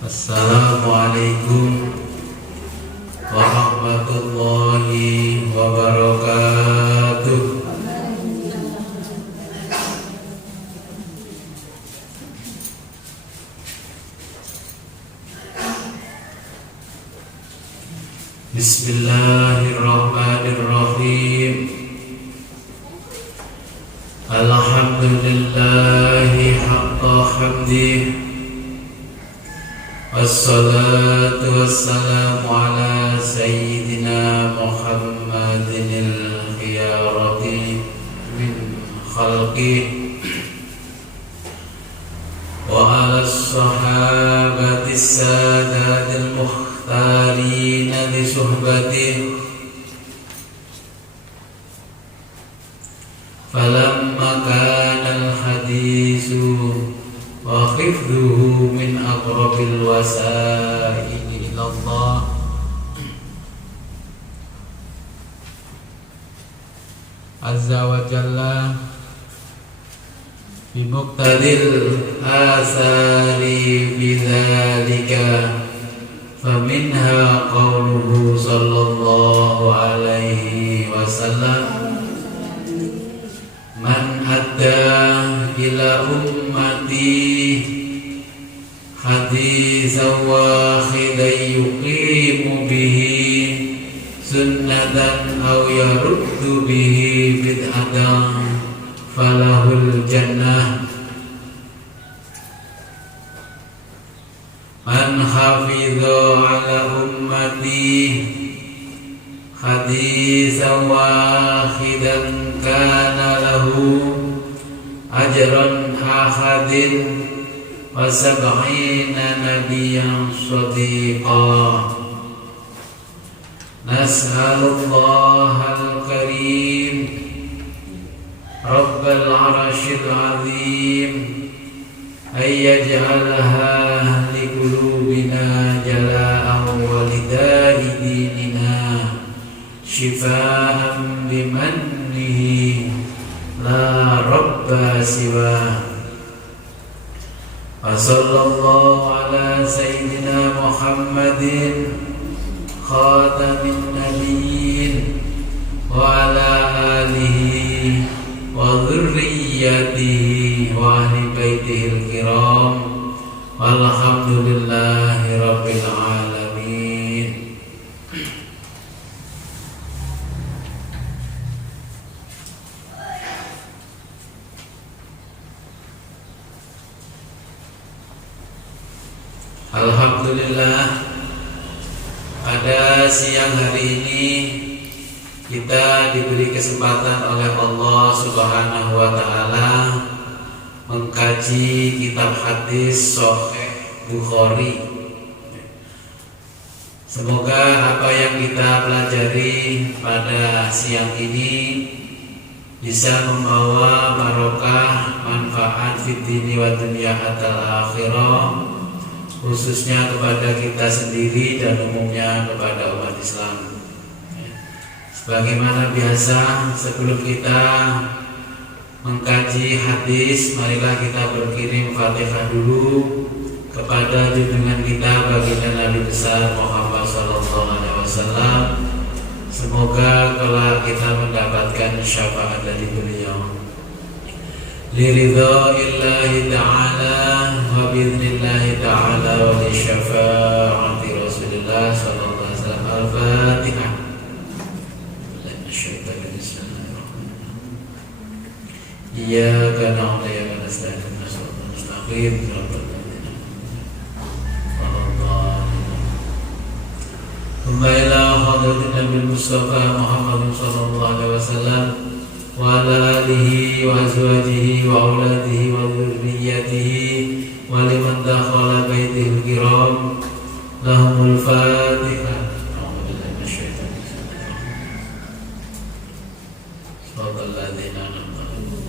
Assalamualaikum warahmatullahi wabarakatuh. Bismillahirrahmanirrahim. Alhamdulillahi haqqa hamdih. Wassalatu wassalamu ala sayyidina Muhammadinil khiyarati min khalqih wa ala sahabati sadatil mukhtarina li suhbatih. Falamma kana al-hadisu wa khifduhu min aqrabil wasaili ila Allah azza wa jalla bi muqtadil asari bidzalika faminha qawluhu sallallahu alaihi wasallam man adda ila ummati haditsan wahidan yuqimu bihi sunnatan aw yaruddu bihi bid'atan falahul jannah. Man hafidha ala ummati haditsan wahidan kana lahu ajran ahadin wa sab'ina nabiyyan shadiqa. Nas'alullahal karim rabbal arshil azim ay yaj'alaha li qulubina jala'an wa lidai dinina shifaan bimannihi la rabba siwa. Wa sallallahu ala sayyidina Muhammadin khatamin nabiyyin wa ala alihi wa dhurriyyatihi wa ahli baitihil kiram walhamdulillahi rabbil alamin. Alhamdulillah, pada siang hari ini kita diberi kesempatan oleh Allah Subhanahu wa taala mengkaji kitab hadis Sahih Bukhari. Semoga apa yang kita pelajari pada siang ini bisa membawa barokah manfaat fid dini wa dunya hatta akhirah, khususnya kepada kita sendiri dan umumnya kepada umat Islam. Sebagaimana biasa, sebelum kita mengkaji hadis, marilah kita berkirim Fatihah dulu kepada junjungan kita baginda Nabi besar Muhammad SAW. Semoga kelak kita mendapatkan syafaat dari beliau. Liridha'illahi ta'ala wa bi'idhnillahi ta'ala wa li syafa'ati Rasulillah sallallahu alaihi wasallam. Al-Fatihah. Iyyaka na'budu wa iyyaka nasta'in ihdinas siratal mustaqim siratal ladzina an'amta 'alaihim. Thumma ila hadratin Nabil Mustafa Muhammad sallallahu alaihi wasallam wa ala alihi wa azwajihi wa auladihi wa dzurriyyatihi wa liman dakhala baitihil kiram lahumul Fatihah. A'udzu billahi minasyaitonir rajim. Shiratal ladzina an'amta 'alaihim.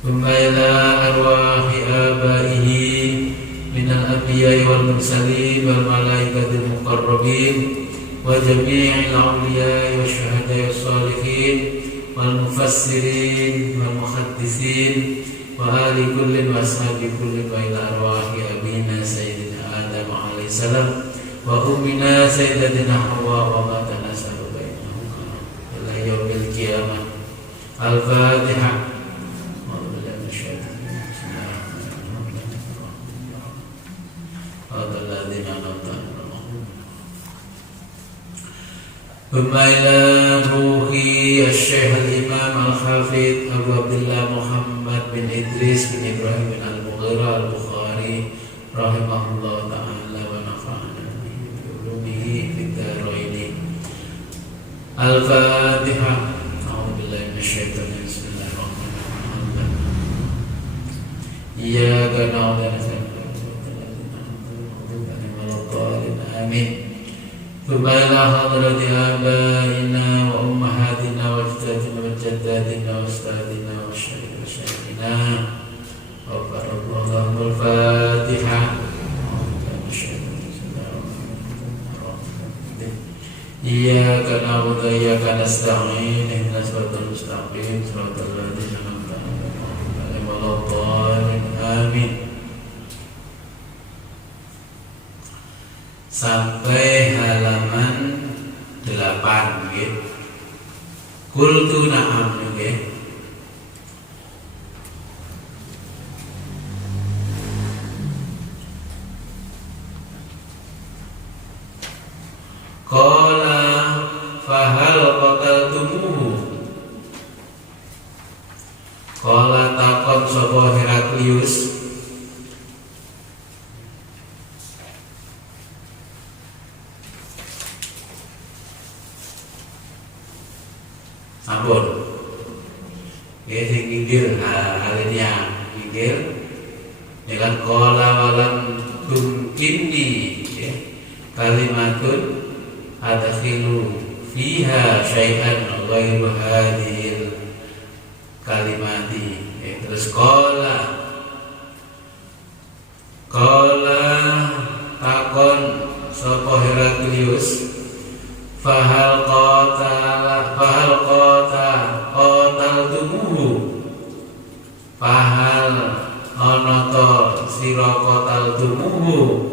Thumma ila arwahi abaihi minal anbiya'i wal mursalin wal malaikatil muqarrabin wa jami'il awliya'i wa syuhada'i was salihin wal mufassirin wal muhaddisin wa ali kullin wa ashabi kullin wa ila arwahi abina sayyidina Adam alaihi salam wa ummina sayyidatina Hawa wa ma tanasalu bainahum ila yaumil qiyamah. Al-Fatihah. Bumailah ruhi Syekh Al-Imam Al-Hafidh Abu Abdullah Muhammad bin Idris bin Ibrahim bin Al-Mughirah Al-Bukhari rahimahullah ta'ala wa nafa'ana bihi fid dharain. Al-Fatihah. A'udzubillahi minasyaitonir rajim. Bismillahirrahmanirrahim. Iyyaka na'budu wa iyyaka nasta'in. Amin. Ila hadrati abaina wa ummahatina wa ajdadina wa jaddatina wa ustadina wa syaikina wa barakallahul Fatihah. Iyyaka na'budu wa iyyaka nasta'in. Ihdinas siratal mustaqim siratal ladzina an'amta 'alaihim waladdallin. Amin. Sampai halaman 8 nggih. Qultu na'am nggih. Qala fahal qataltumuhu. Qala takon sapa Heraklius, ampun, sing inggil alinea inggil dengan qala walam tumkinni kalimatun adkhilu fiha syai'an ghairu hadhil kalimati. Terus qala takon sapa Heraklius, fahal qataltumuhu, fahal ana ta sira qataltumuhu,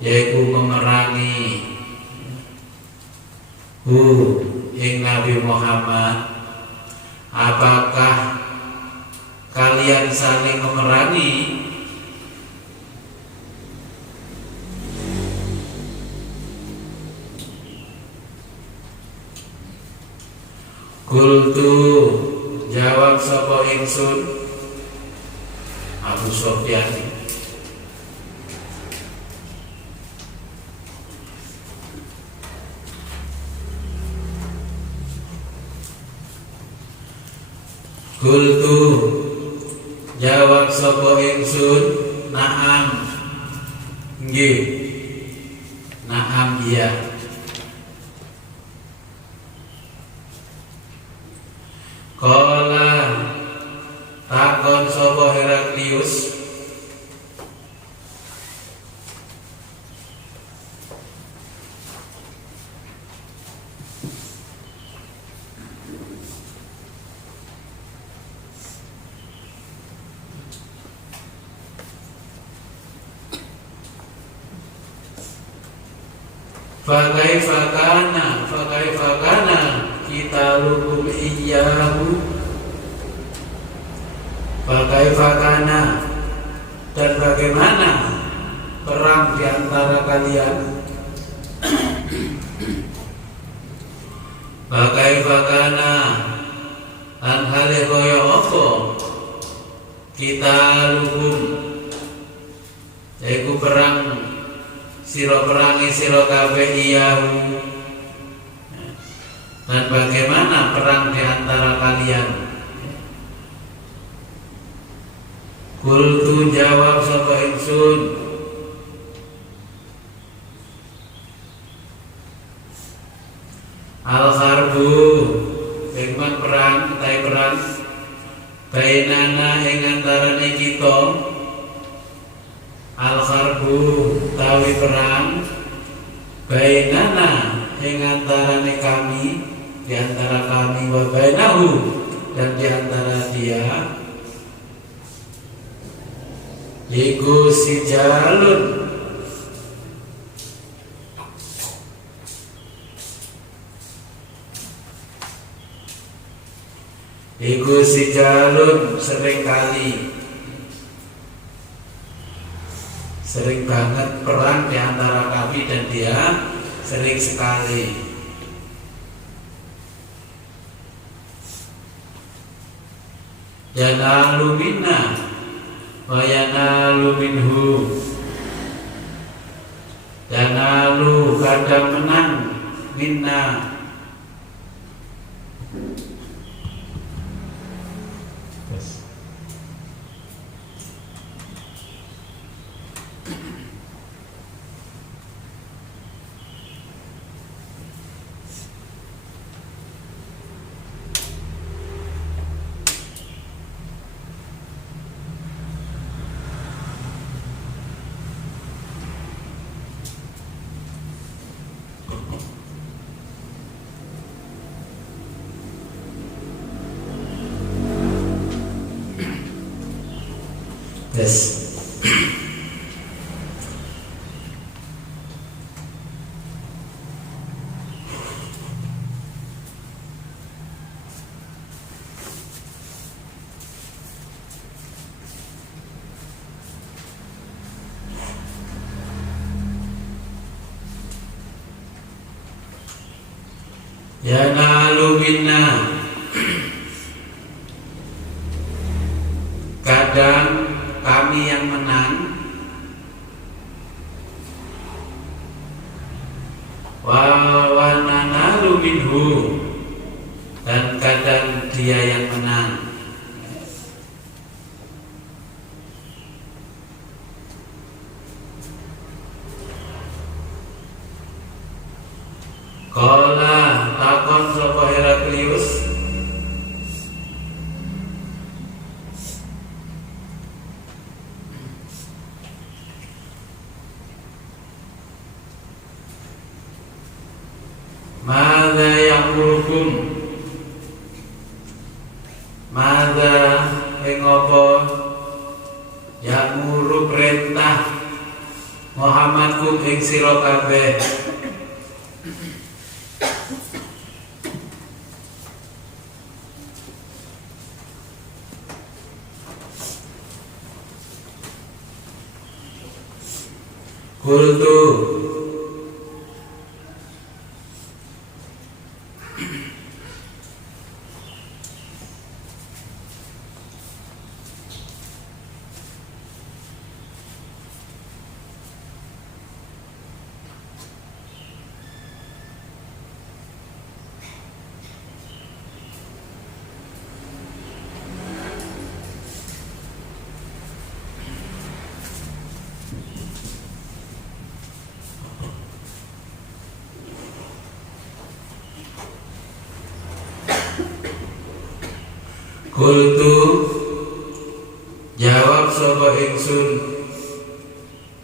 yaiku memerangi ing Nabi Muhammad, apakah kalian saling memerangi? Qultu jawab sapa ingsun Abu Sufyan, Qultu jawab sapa ingsun na'am nggih, na'am iya. Qala takon sapa Heraklius, Fakaifa kana kita lukum iyyahu. Fakaifa kana, dan bagaimana perang di antara kalian. Fakaifa kana an hale kaya apa kita lukum, yaiku perang sira perangi sira kabeh iyahu, dan bagaimana perang di antara kalian. Qultu jawab sapa ingsun al-harbu hikmat perang tai perang bainana ing antarane kita, al-harbu tawi perang bainana ing antarane kami, di antara kami, wa bainahu dan di antara dia, iku sijalun sering banget perang di antara kami dan dia, sering sekali. Yanalu minna wa yanalu minhu. Yanalu kadang menang, minna yes. Yanalu minna, kadang kami yang menang, wa nanalu minhu, dan kadang dia yang menang. Qala takon sapa Heraklius, Mada ya'murukum, mada ing apa ya'muru perintah Muhammadkum ing sira kabeh. Kultu Kultu jawab sapa ingsun,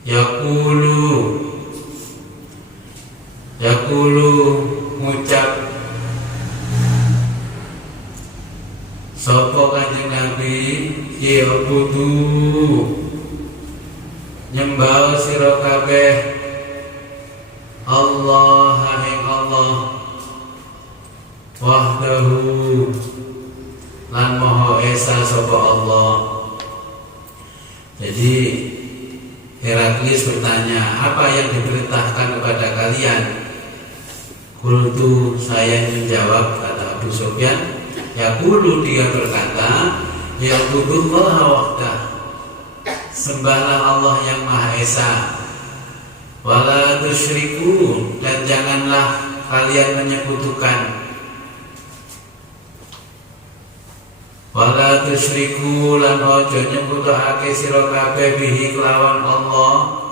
Yakulu ngucap sapa Kanjeng Nabi, ya kudu nyembah sira kabeh Allah ing Allah wahdahu lan Maha Esa sapa Allah. Jadi Heraklius bertanya, apa yang diperintahkan kepada kalian? Kultu, saya menjawab, kata Abu Sufyan, yaqulu, dia berkata, ya'budullah wahdah, sembahlah Allah yang Maha Esa, wala tusyriku, dan janganlah kalian menyekutukan, wala tusyriku lan ojo nyekutukake sira kabeh bihi kelawan Allah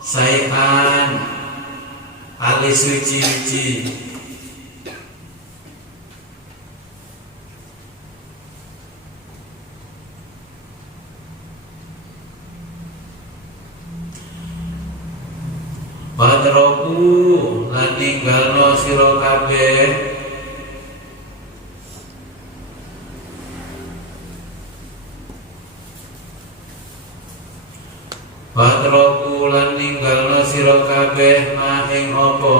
sayan alis wiji-wiji. Wadroku lan ninggalno sira kabeh Watroku lan ninggalna sira kabeh ma ing apa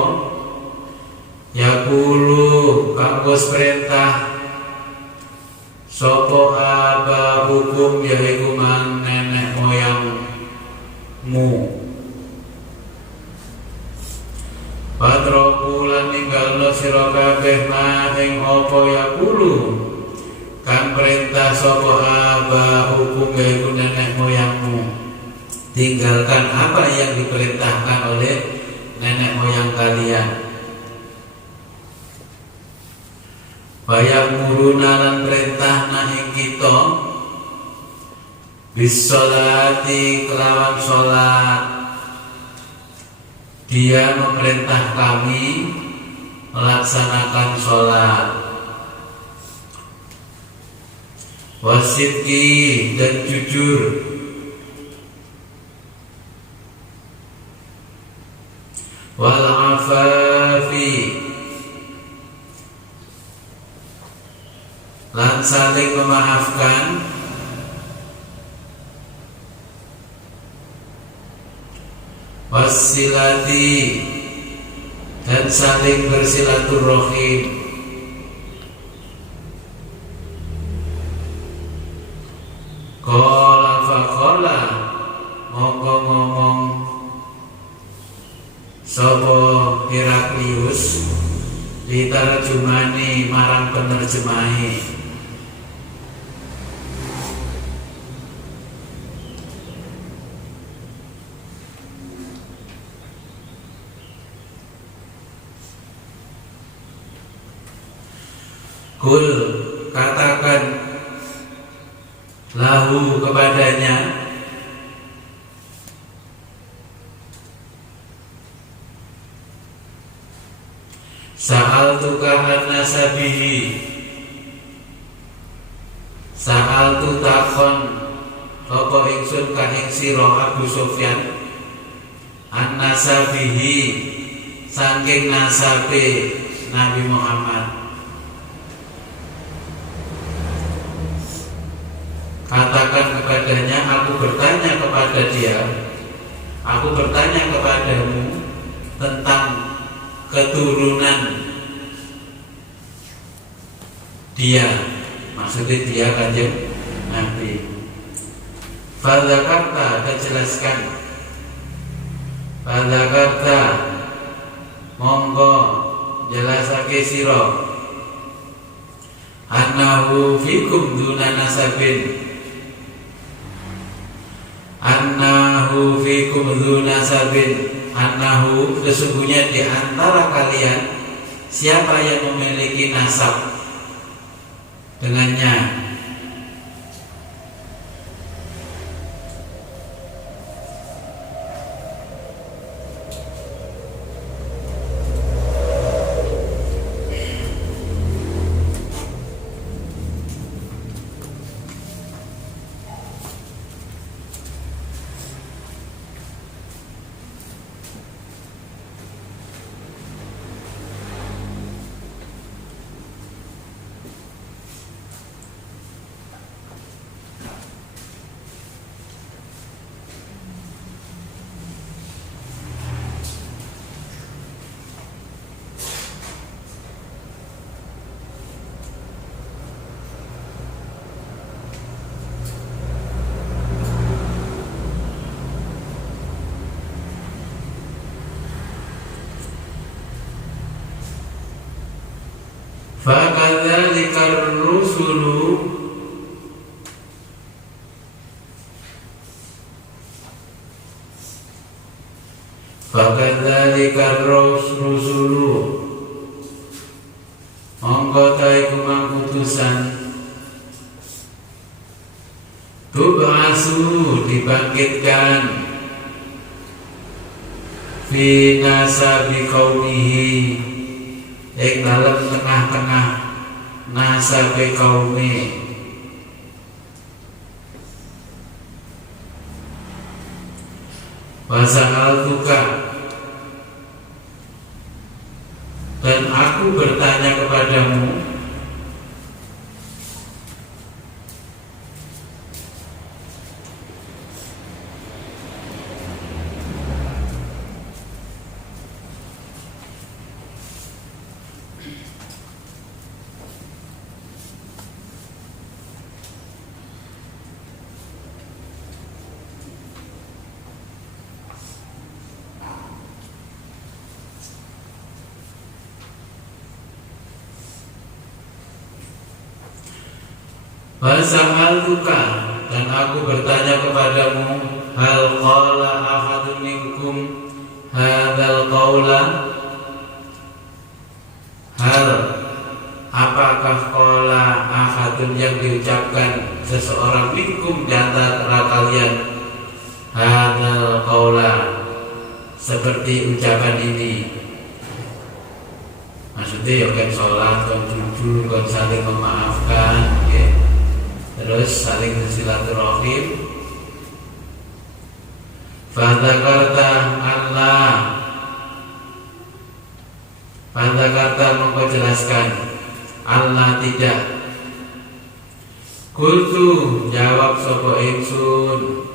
yaqulu kang wis perintah sapa aba hukum yaiku man nenek moyangmu. Watroku lan ninggalna sira kabeh ma ing apa yaqulu kang perintah sapa aba hukum yaiku nenek moyangmu. Tinggalkan apa yang diperintahkan oleh nenek moyang kalian. Bayang muruna lan perintah ing kita bisolati kelawan sholat. Dia memerintah kami melaksanakan sholat. Wasidki dan jujur. Wal afafi lan saling memaafkan. Wasilati dan saling bersilaturahim. Qala faqala monggo ngomong sapa Heraklius ditarjumani marang penerjemahe. Kul katakan lahu kepadanya sa'altuka an nasabihi sa'altu takon apa ingsun ka ing sira Abu Sufyan an nasabihi saking nasabe Nabi Muhammad. Katakan kepadanya, aku bertanya kepada dia, aku bertanya kepadamu tentang keturunan dia, maksudnya dia Kanjeng Nabi. Fadzakarta dijelaskan, fadzakarta monggo jelasake sira annahu fikum duna nasabin. Annahu fikum duna nasabin, annahu sesungguhnya di antara kalian siapa yang memiliki nasab dengannya. Fakadzalikar rusulu monggo ta iku putusan tub'asu dibangkitkan fi nasabi qaumihi ing dalem tengah-tengah nasabe kaume. Wasa'altuka dan aku bertanya kepadamu Wa sa'altuka, dan aku bertanya kepadamu, hal qala ahadun minkum hadzal qaula, hal apakah qala ahadun yang diucapkan seseorang minkum di antara kalian hadzal qaula, seperti ucapan ini. Maksudnya ya kan sholat, kan jujur, kan saling memaafkan, ya. Terus saling bersilaturahim. Fadzakarta Allah, fadzakarta memperjelaskan Allah tidak. Kultu jawab sapa ingsun,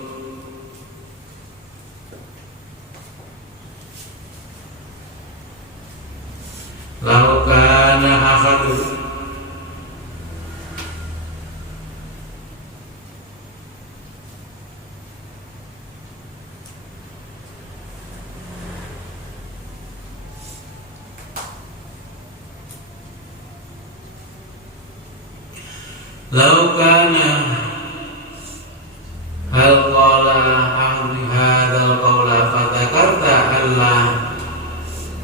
laukana ahadun, laukana hal qala ahli hadzal qawla fadzakarta Allah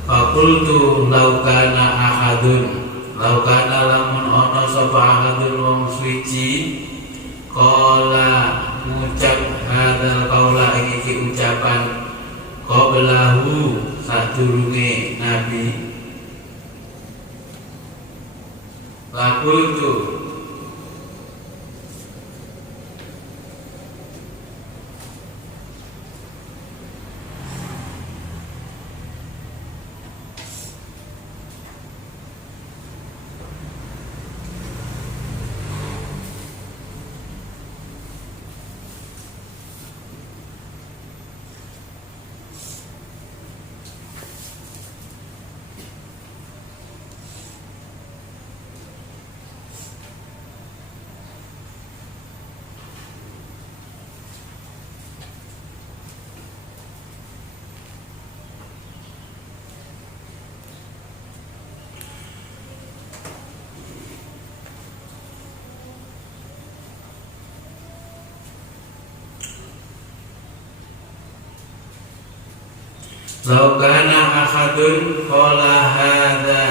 fakultu laukana ahadun, laukana lamun ono sapa ahadun wong suci qala ngucap hadzal qawla iki ucapan qablahu sadurunge Nabi, fakultu laukana ahadun qala hadza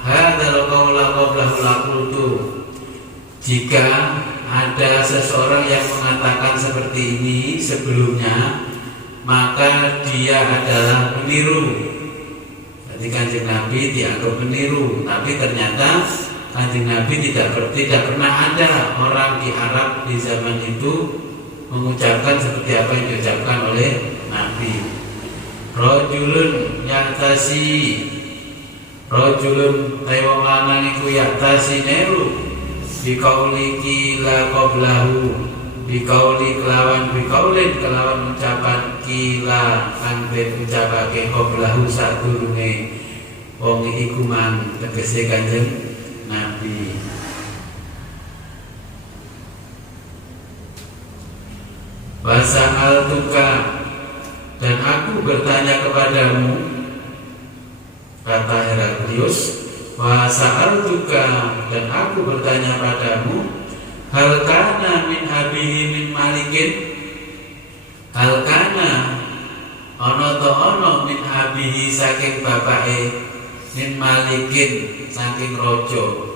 hadzal qawla qablahu laqultu, jika ada seseorang yang mengatakan seperti ini sebelumnya, maka dia adalah peniru. Jadi Kanjeng Nabi dianggap peniru, tapi ternyata Kanjeng Nabi tidak pernah ada orang di Arab di zaman itu mengucapkan seperti apa yang diucapkan oleh Nabi. Rajulun yaktasi, rajulun wong lanang iku yaktasi neru biqauli kila qablahu, biqauli kelawan ucapan kila kang den ucapake qablahu sadurunge wong iku man, tegese Kanjeng Nabi. Wasa'altuka, dan aku bertanya kepadamu, kata Heraklius, wasa'altuka, dan aku bertanya padamu, hal kana min abihi min malikin, hal kana ono to ono min abihi saking bapake min malikin saking rojo.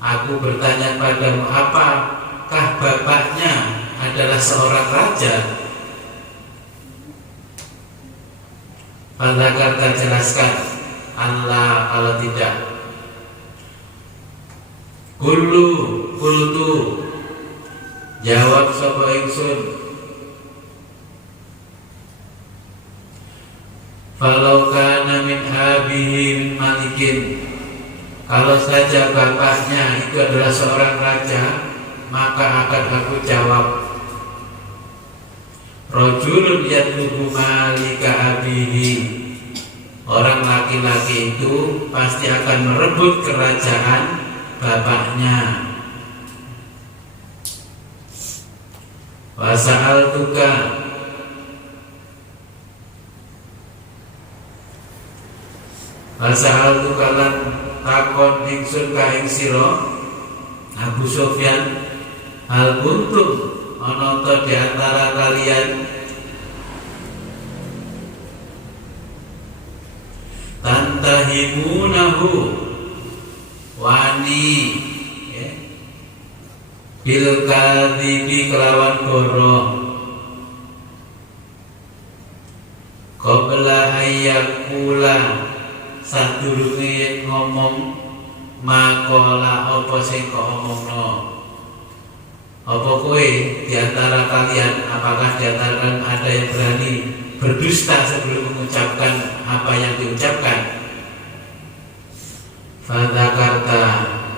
Aku bertanya padamu, apakah bapaknya adalah seorang raja? Fadzakarta, jelaskan Allah kalau tidak. Kultu jawab sapa ingsun, falau kana min abihi min malikin, kalau saja bapaknya itu adalah seorang raja, maka akan aku jawab, rajulun yatlubu malika abihi, orang laki-laki itu pasti akan merebut kerajaan bapaknya. Wasa'altuka, lan takon ingsun ka ing sira, Abu Sufyan, hal kuntum ana ta di antara kalian tantahimunahu wani bil kadhibi kelawan goro qabla ayyakula sadurunge ngomong makola apa sing kok omongno. Apa kowe diantara kalian, apakah diantara kalian ada yang berani berdusta sebelum mengucapkan apa yang diucapkan? Fadzakarta,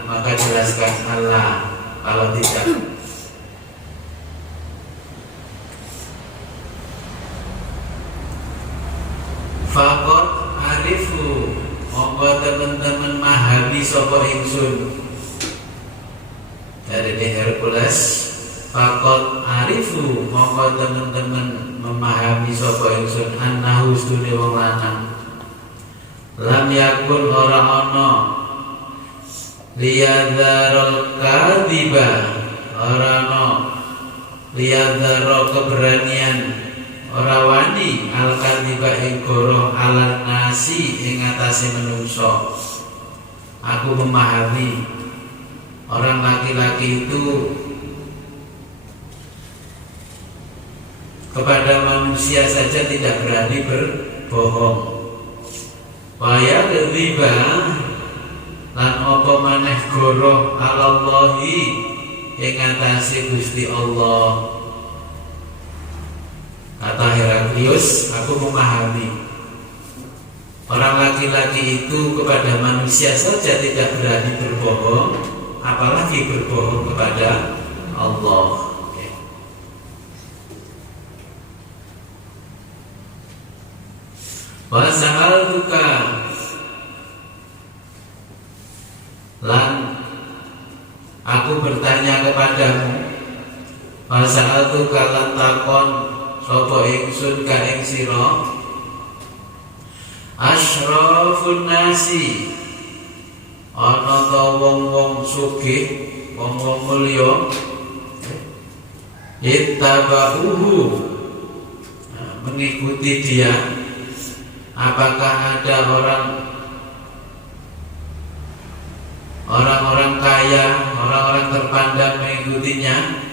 maka jelaskan Allah kalau tidak. Faqad arifu, monggo teman-teman mahami sapa ingsun. Dari Hercules, faqad arifu, monggo teman-teman memahami sapa ingsun annahu stune wong lanang lam yakun ora ana liyadzarul kadiba, ora ana liyadzaro keberanian, ora wani al kadiba ing goro alan nasi ing atase menungso. Aku memahami orang laki-laki itu kepada manusia saja tidak berani berbohong. Waya ketiba lan apa maneh goroh alallahi ing atase Gusti Allah. Kata Heraklius, aku memahami orang laki-laki itu kepada manusia saja tidak berani berbohong, apalagi berbohong kepada Allah. Wasa'altuka lan aku bertanya kepadamu. Wasa'altuka lan takon sapa ingsun ka ing sira asyrafun nasi, ana ta wong-wong sugih, wong-wong mulya ittaba'uhu, mengikuti dia. Apakah ada orang-orang kaya, orang-orang terpandang mengikutinya?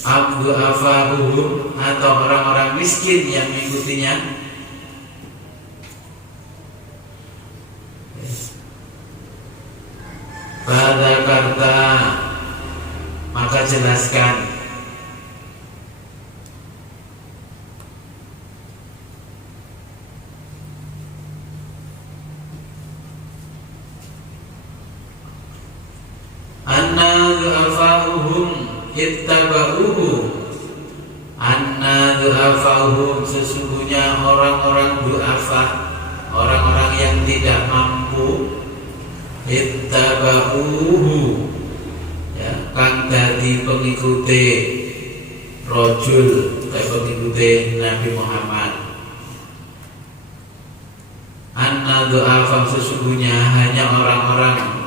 Abdu afahuhum, atau orang-orang miskin yang mengikutinya? Fadzakarta, maka jelaskan. Anna du'afa'uhum ittaba'uhu, anna du'afa'uhum, sesungguhnya orang-orang du'afa, orang-orang yang tidak mampu, ittaba'uhu, ya, kang dadi pengikuti rajul, pengikuti Nabi Muhammad. Anna du'afa, sesungguhnya hanya orang-orang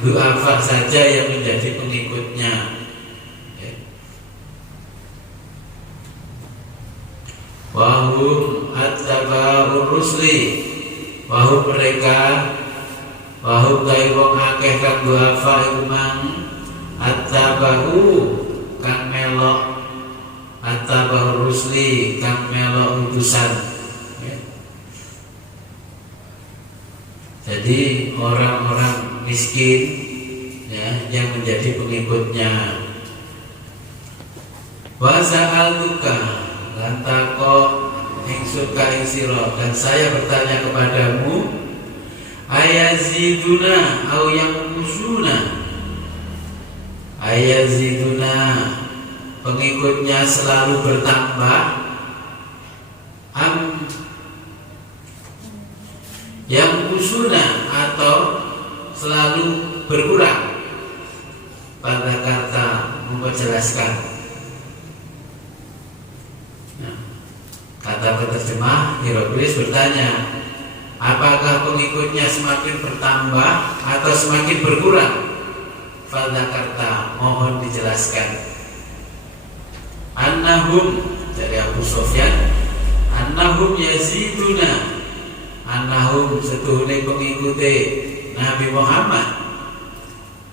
du'afa saja yang menjadi pengikutnya. Wahum attaba'ur rusli, wahum mereka, wahum kai wong akeh kang du'afa iku mang attaba'u kang melok, attaba'ur rusli kang melok utusan. Jadi orang-orang miskin, ya, yang menjadi pengikutnya. Wa sa'altuka lan takok ingsun ka ing sira, dan saya bertanya kepadamu, ayaziduna au yanqusuna, ayaziduna, pengikutnya selalu bertambah, am yang kusuna, atau selalu berkurang. Pada kata menjelaskan. Nah, kata penerjemah Heraklius bertanya, apakah pengikutnya semakin bertambah atau semakin berkurang? fadzakarta, mohon dijelaskan. Annahum, dari Abu Sufyan, annahum yaziduna, annahum setuhune pengikuti Nabi Muhammad,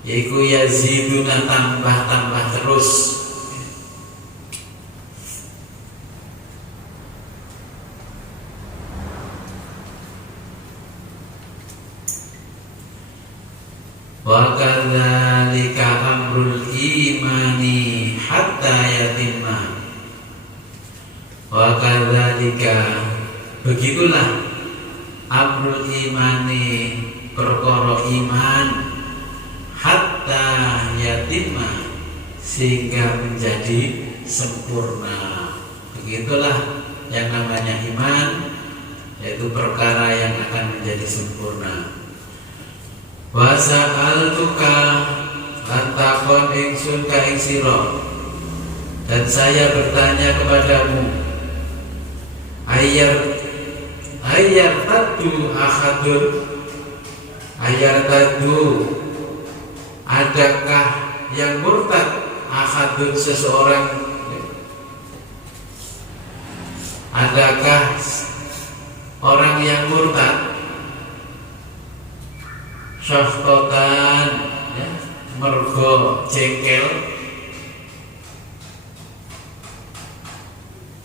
yaiku yaziduna tambah-tambah terus. Wa kadzalika amrul imani hatta yatimma. Wa kadzalika, begitulah amrul imani, perkara iman, hatta yatimma, sehingga menjadi sempurna. Begitulah yang namanya iman, yaitu perkara yang akan menjadi sempurna. Wa sa'altuka lantakon ingsun ka ing sira, dan saya bertanya kepadamu, ayar tadu akhadun, ayar tadu, adakah yang murtad, akhadun seseorang, adakah orang yang murtad, syafqatan, ya, mergo jengkel,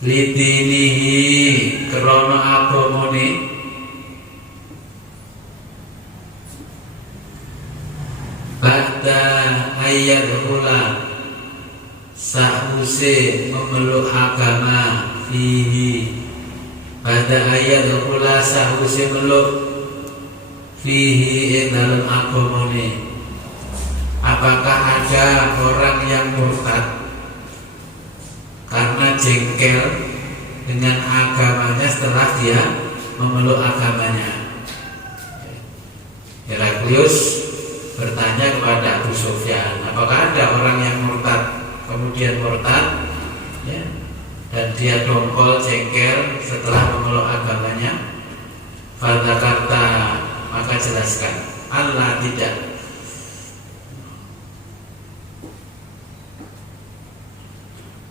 lidinihi, krana agamane, ba'da ayat hula, sa'use memeluk agama, fihi, ba'da ayat hula, sa'use meluk, fihi, dalam agamane. Apakah ada orang yang murtad karena jengkel dengan agamanya setelah dia memeluk agamanya? Heraklius bertanya kepada Abu Sufyan, apakah ada orang yang murtad kemudian murtad, ya, dan dia dongkol jengkel setelah memeluk agamanya? Fadzakarta, maka jelaskan, Allah tidak.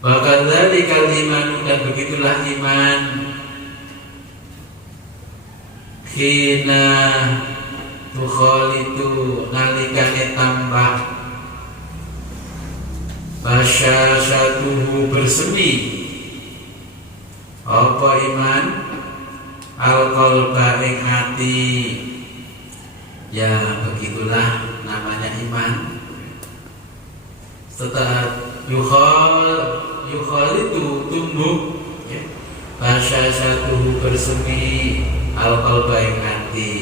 Wa kadzalikal iman, dan begitulah iman, khina tukhalitu, nalikane tambah, basyashatuhu, bersemi, apa iman, al-qalba ing hati. Ya, begitulah namanya iman. Setelah yukhal itu tumbuh, ya, basyashatuhu, bersemi, al-qalba ing hati.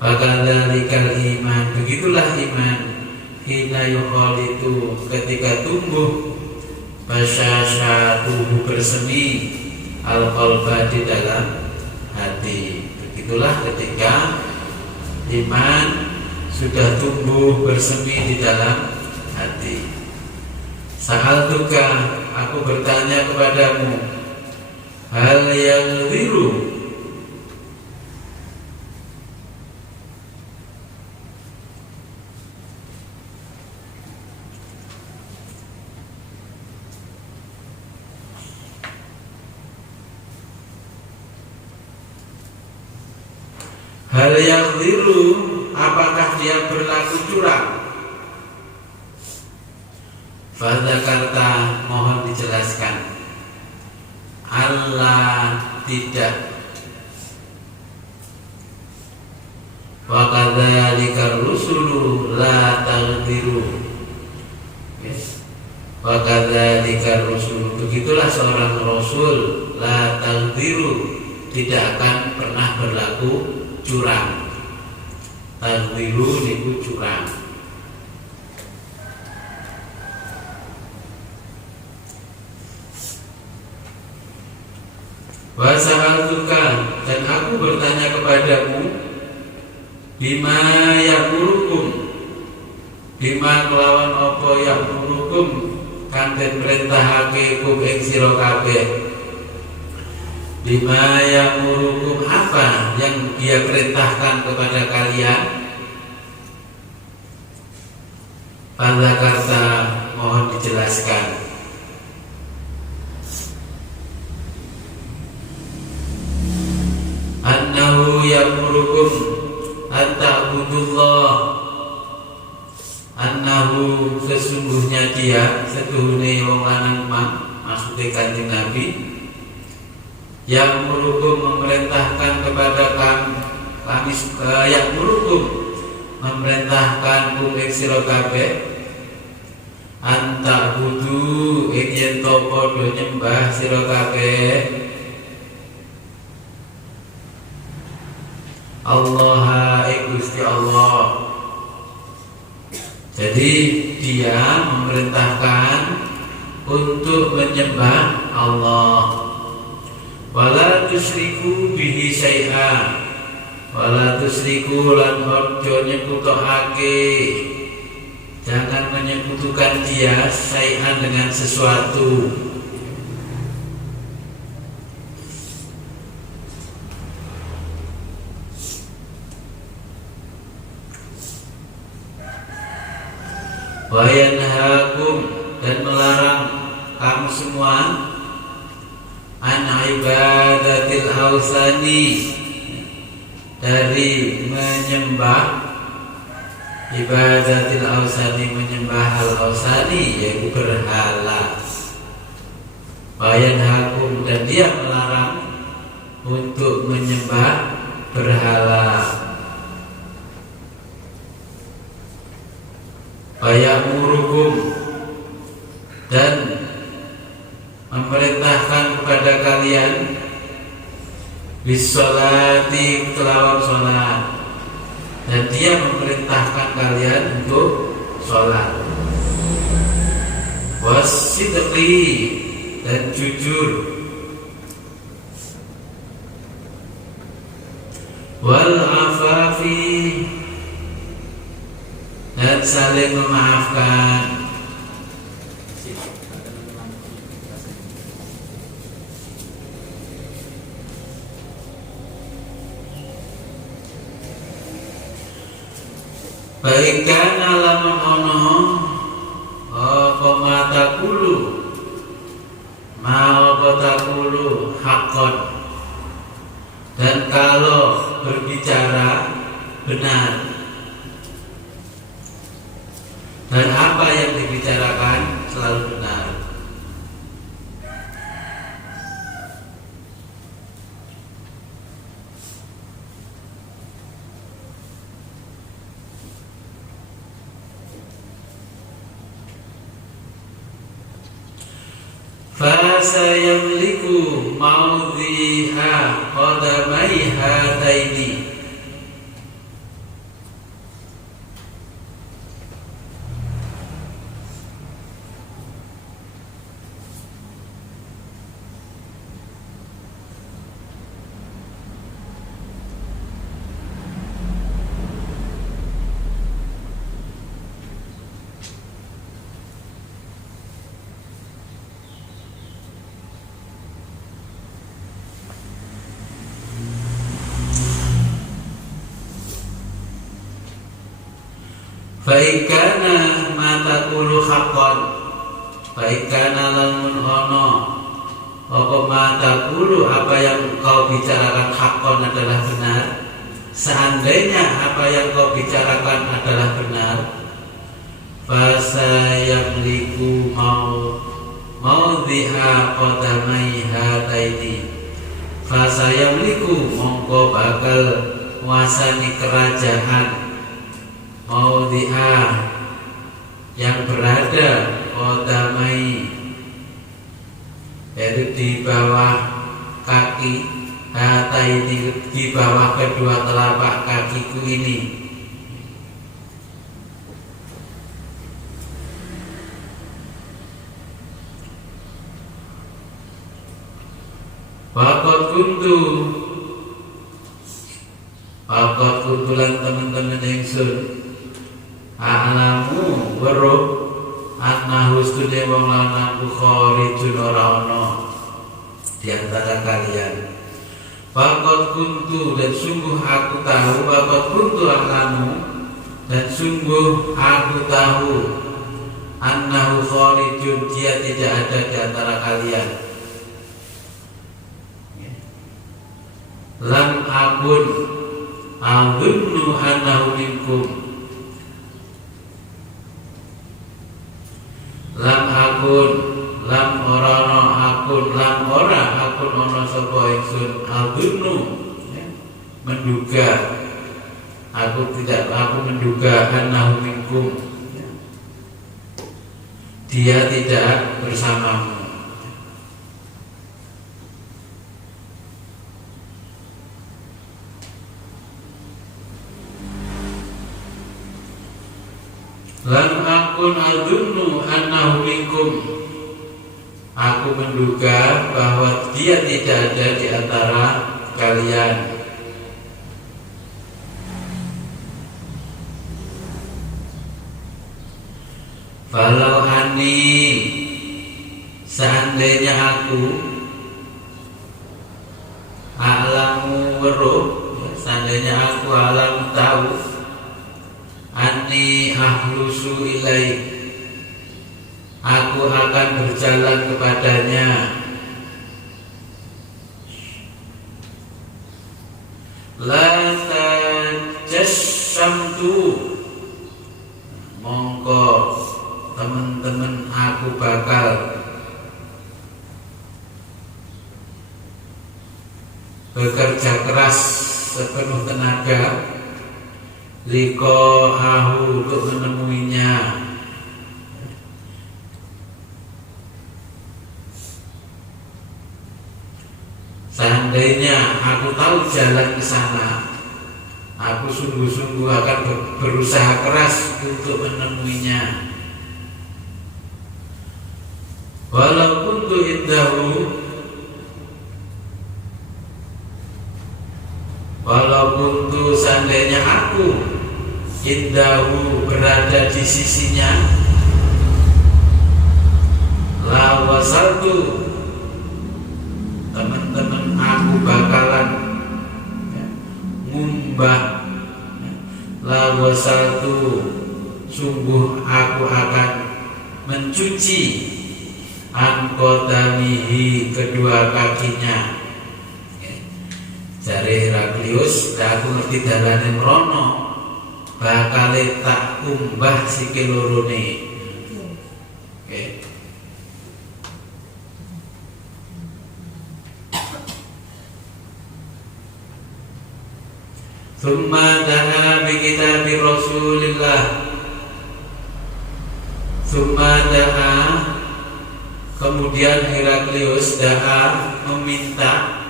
Fakadzalikal iman, begitulah iman, hina yukhal itu, ketika tumbuh, basyashatuhu, bersemi, al-qalba, di dalam hati. Begitulah ketika iman sudah tumbuh bersemi di dalam hati. Sa'altuka, aku bertanya kepadamu, hal yaghdiru, hal yaghdiru, apakah dia berlaku curang? Fadzakarta, mohon dijelaskan. Allah tidak. Wa kadzalika rusulu la taghdiru. Wa kadzalika rusulu, begitulah seorang rasul, la taghdiru, tidak akan pernah berlaku curang. Taghdiru niku curang. Wa sa'altuka, dan aku bertanya kepadamu, bima yamurukum, bima kelawan apa yamurukum, kang den perintahake kum ing sira kabeh, Bima ya'murukum, apa yang dia perintahkan kepada kalian? Fadzakarta, mohon dijelaskan. Annahu ya'murukum an ta'budullah, annahu sesungguhnya dia, setuhune wong lanang maksudnya Kanjeng Nabi, yang murukum memerintahkan kepada kami yang murukum memerintahkan ing sira kabeh anta budu ing yen to padha nyembah sira kabeh Allah ing Gusti Allah. Jadi dia memerintahkan untuk menyembah Allah. Wala tusyriku bihi syai'a, wala tusyriku lan ojo nyekutokake, jangan menyekutukan dia syai'an dengan sesuatu. Wa yanhakum, dan melarang kamu semua an ibadatil ausani, dari menyembah ibadatil ausani, menyembah al ausani yaitu berhala. Bayan hakum, dan dia melarang untuk menyembah berhala. Bayamurukum, dan memerintahkan kepada kalian bisolati, kelawan sholat, dan dia memerintahkan kalian untuk sholat. Wasidqi, dan jujur. Wal afafi, dan saling memaafkan. Baikkan alamun ono apa mata kulu mau kota kulu hakon, dan kalau berbicara benar, dan apa yang dibicarakan selalu benar. Fasayamliku maudhiha qadamai hataini, Faikana mata kulu hakon, faikana lamun ono apa mata kulu, apa yang kau bicarakan hakon adalah benar. Seandainya apa yang kau bicarakan adalah benar, fasayamliku maudhi'a qadamai hataini, fasayamliku mongko bakal nguasani kerajaan maudhi'a yang berada qadamai, yaitu di bawah kaki hataini, di bawah kedua telapak kakiku ini. Waqad kuntu lan teman-teman ingsun a'lamu weruh annahu stune wong lanang Bukhari ora ana di antara kalian. Faqad kuntu, dan sungguh aku tahu, faqad kuntu a'lamu, dan sungguh aku tahu, annahu kharijun, dia tidak ada di antara kalian. Lam akun a'dunnu annahu minkum, lam akun, lam orano akun, lam ora akun ono sapa ingsun, a'dunnu, menduga, aku menduga annahu minkum, dia tidak bersamamu. Lam akun a'dunnu annahu minkum, aku menduga bahwa dia tidak ada di antara kalian. Falau ani, seandainya aku, a'lamu weruh, seandainya aku alam tahu, ani ahlusu ilaih, aku akan berjalan kepadanya, la tajassamtu, mongko teman-teman aku bakal bekerja keras sepenuh tenaga, liko ahu, untuk menemuinya. Seandainya aku tahu jalan ke sana, aku sungguh-sungguh akan berusaha keras untuk menemuinya. Walaupun tu indahu, walaupun tu seandainya aku indahu, berada di sisinya, la wasaltu, teman-teman aku bakalan ngumbah, la wasaltu, sungguh aku akan mencuci, angkotamihi, kedua kakinya. Jare Heraklius, aku ngerti dalane mrono, bakale tak umbah sikil lorone. Oke. Summa da'a bi kitabi Rasulillah, summa da'a, kemudian Heraklius da'a, meminta,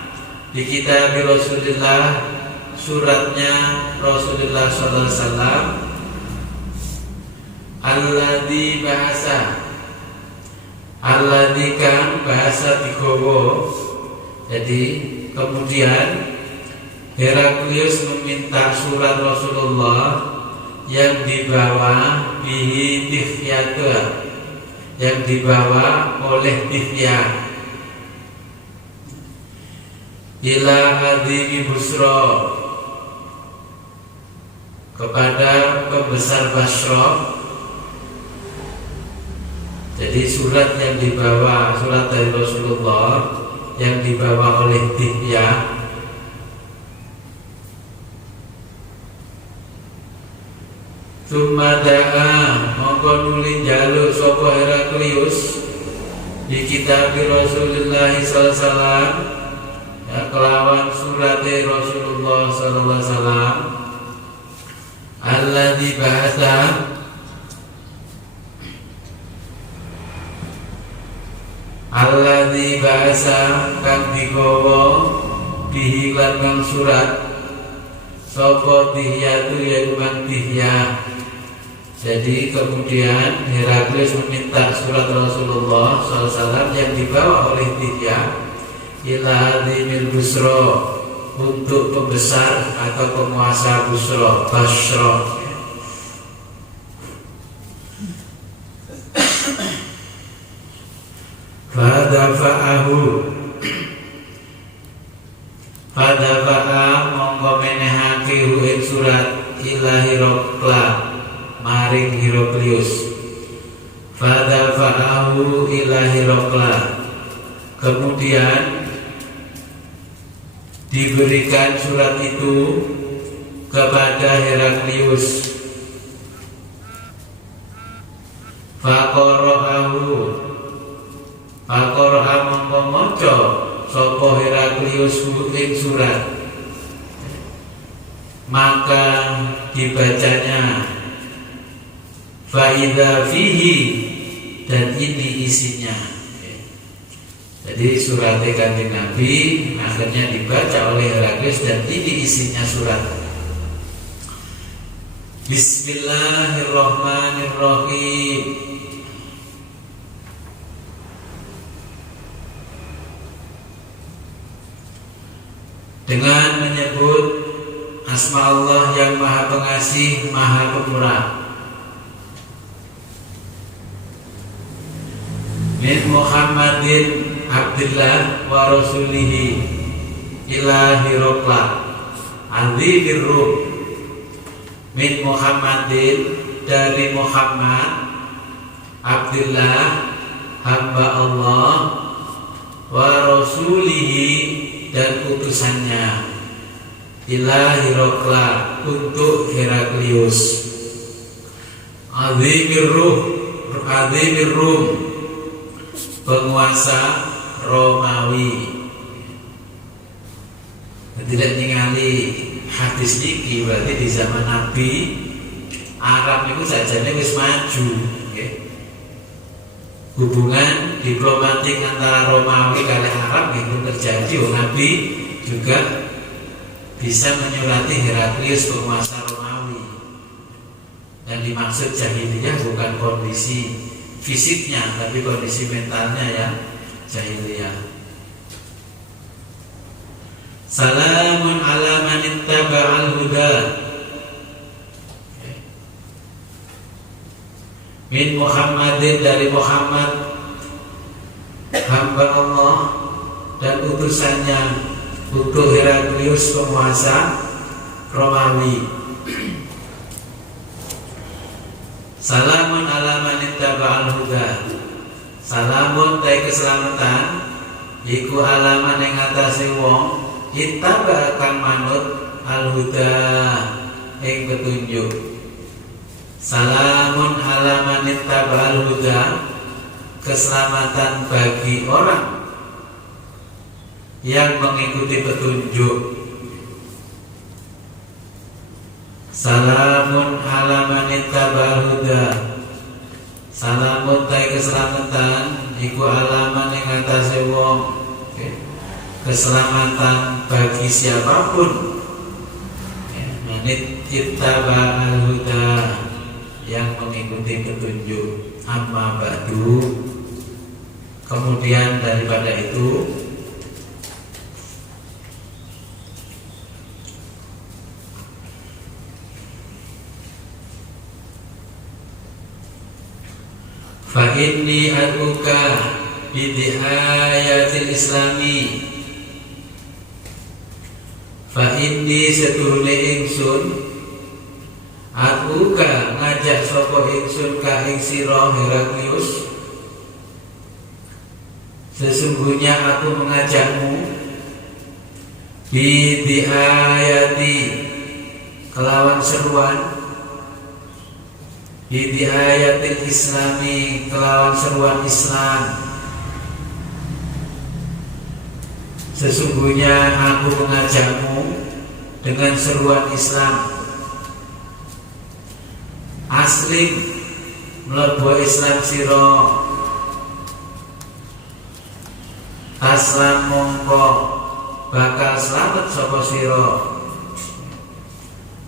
di kitab Rasulullah, suratnya Rasulullah sallallahu alaihi wasallam, alladzi bahasa, alladzi kan bahasa digowo. Jadi kemudian Heraklius meminta surat Rasulullah yang dibawa bihi Difyatah, yang dibawa oleh Difyah, ila hadimi Busra, kepada pembesar Basra. Jadi surat yang dibawa, surat dari Rasulullah yang dibawa oleh Difyah, Sumada'a, mongko nuli njaluk sapa Heraklius di kitab Rasulullah sallallahu alaihi wasallam, ya, kelawan surate Rasulullah sallallahu alaihi wasallam, alladzi bahasa, alladzi bahasa kang digawa bihi lan kang surat sapa Dihyatu ya rumah Dihya. Jadi kemudian Heraklius meminta surat Rasulullah SAW yang dibawa oleh Dihya ila hadimil Busra, untuk pembesar atau penguasa Busra, Basra. Fadafa'ahu, rafa'ahu ila Hiraqla. Kemudian diberikan surat itu kepada Heraklius. Faqara'a mongko maca sapa Heraklius ing surat, maka dibacanya faidha fihi, dan ini isinya. Jadi surat Kanjeng Nabi akhirnya dibaca oleh Heraklius dan ini isinya surat. Bismillahirrahmanirrahim. Dengan menyebut asma Allah yang Maha Pengasih, Maha Pemurah. Min Muhammadin Abdillah wa Rasulihi ila Hiraqla azimir Rum. Min Muhammadin, dari Muhammad, Abdillah hamba Allah, wa Rasulihi, dan utusannya, ila Hiraqla, untuk Heraklius, azimir Rum, penguasa Romawi. Tidak ningali hadis niki berarti di zaman Nabi Arab itu sajane wis maju, okay? Hubungan diplomatik antara Romawi kali Arab itu terjadi. Nabi juga bisa menyurati Heraklius, penguasa Romawi. Dan dimaksud jahiliyah bukan kondisi fisiknya, tapi kondisi mentalnya ya jahiliyah. Salamun ala man ittaba'al huda. Min Muhammadin, dari Muhammad hamba Allah dan utusannya, untuk Heraklius, penguasa Romawi. Salamun ala man ittaba'al huda. Salamun tai keselamatan iku alaman yang atase wong ittaba kang manut al-huda ing petunjuk. Salamun ala man ittaba'al huda, keselamatan bagi orang yang mengikuti petunjuk. Salamun ala man ittaba'al huda. Salamun tai keselamatan iku alaman yang atase wong, keselamatan bagi siapapun manit ittaba'al huda, yang mengikuti petunjuk. Amma ba'du, kemudian daripada itu, fa inni ad'uka bidihayatil islami. Fa inni setuhune ingsun, ad'uka ngajak sapa ingsun ka ing sira Heraklius, sesungguhnya aku mengajakmu, bidihayati, kelawan seruan, bidihayatil islami, kelawan seruan Islam. Sesungguhnya aku mengajakmu dengan seruan Islam. Aslim, mlebu Islam sira, taslam mongko bakal selamat sapa sira.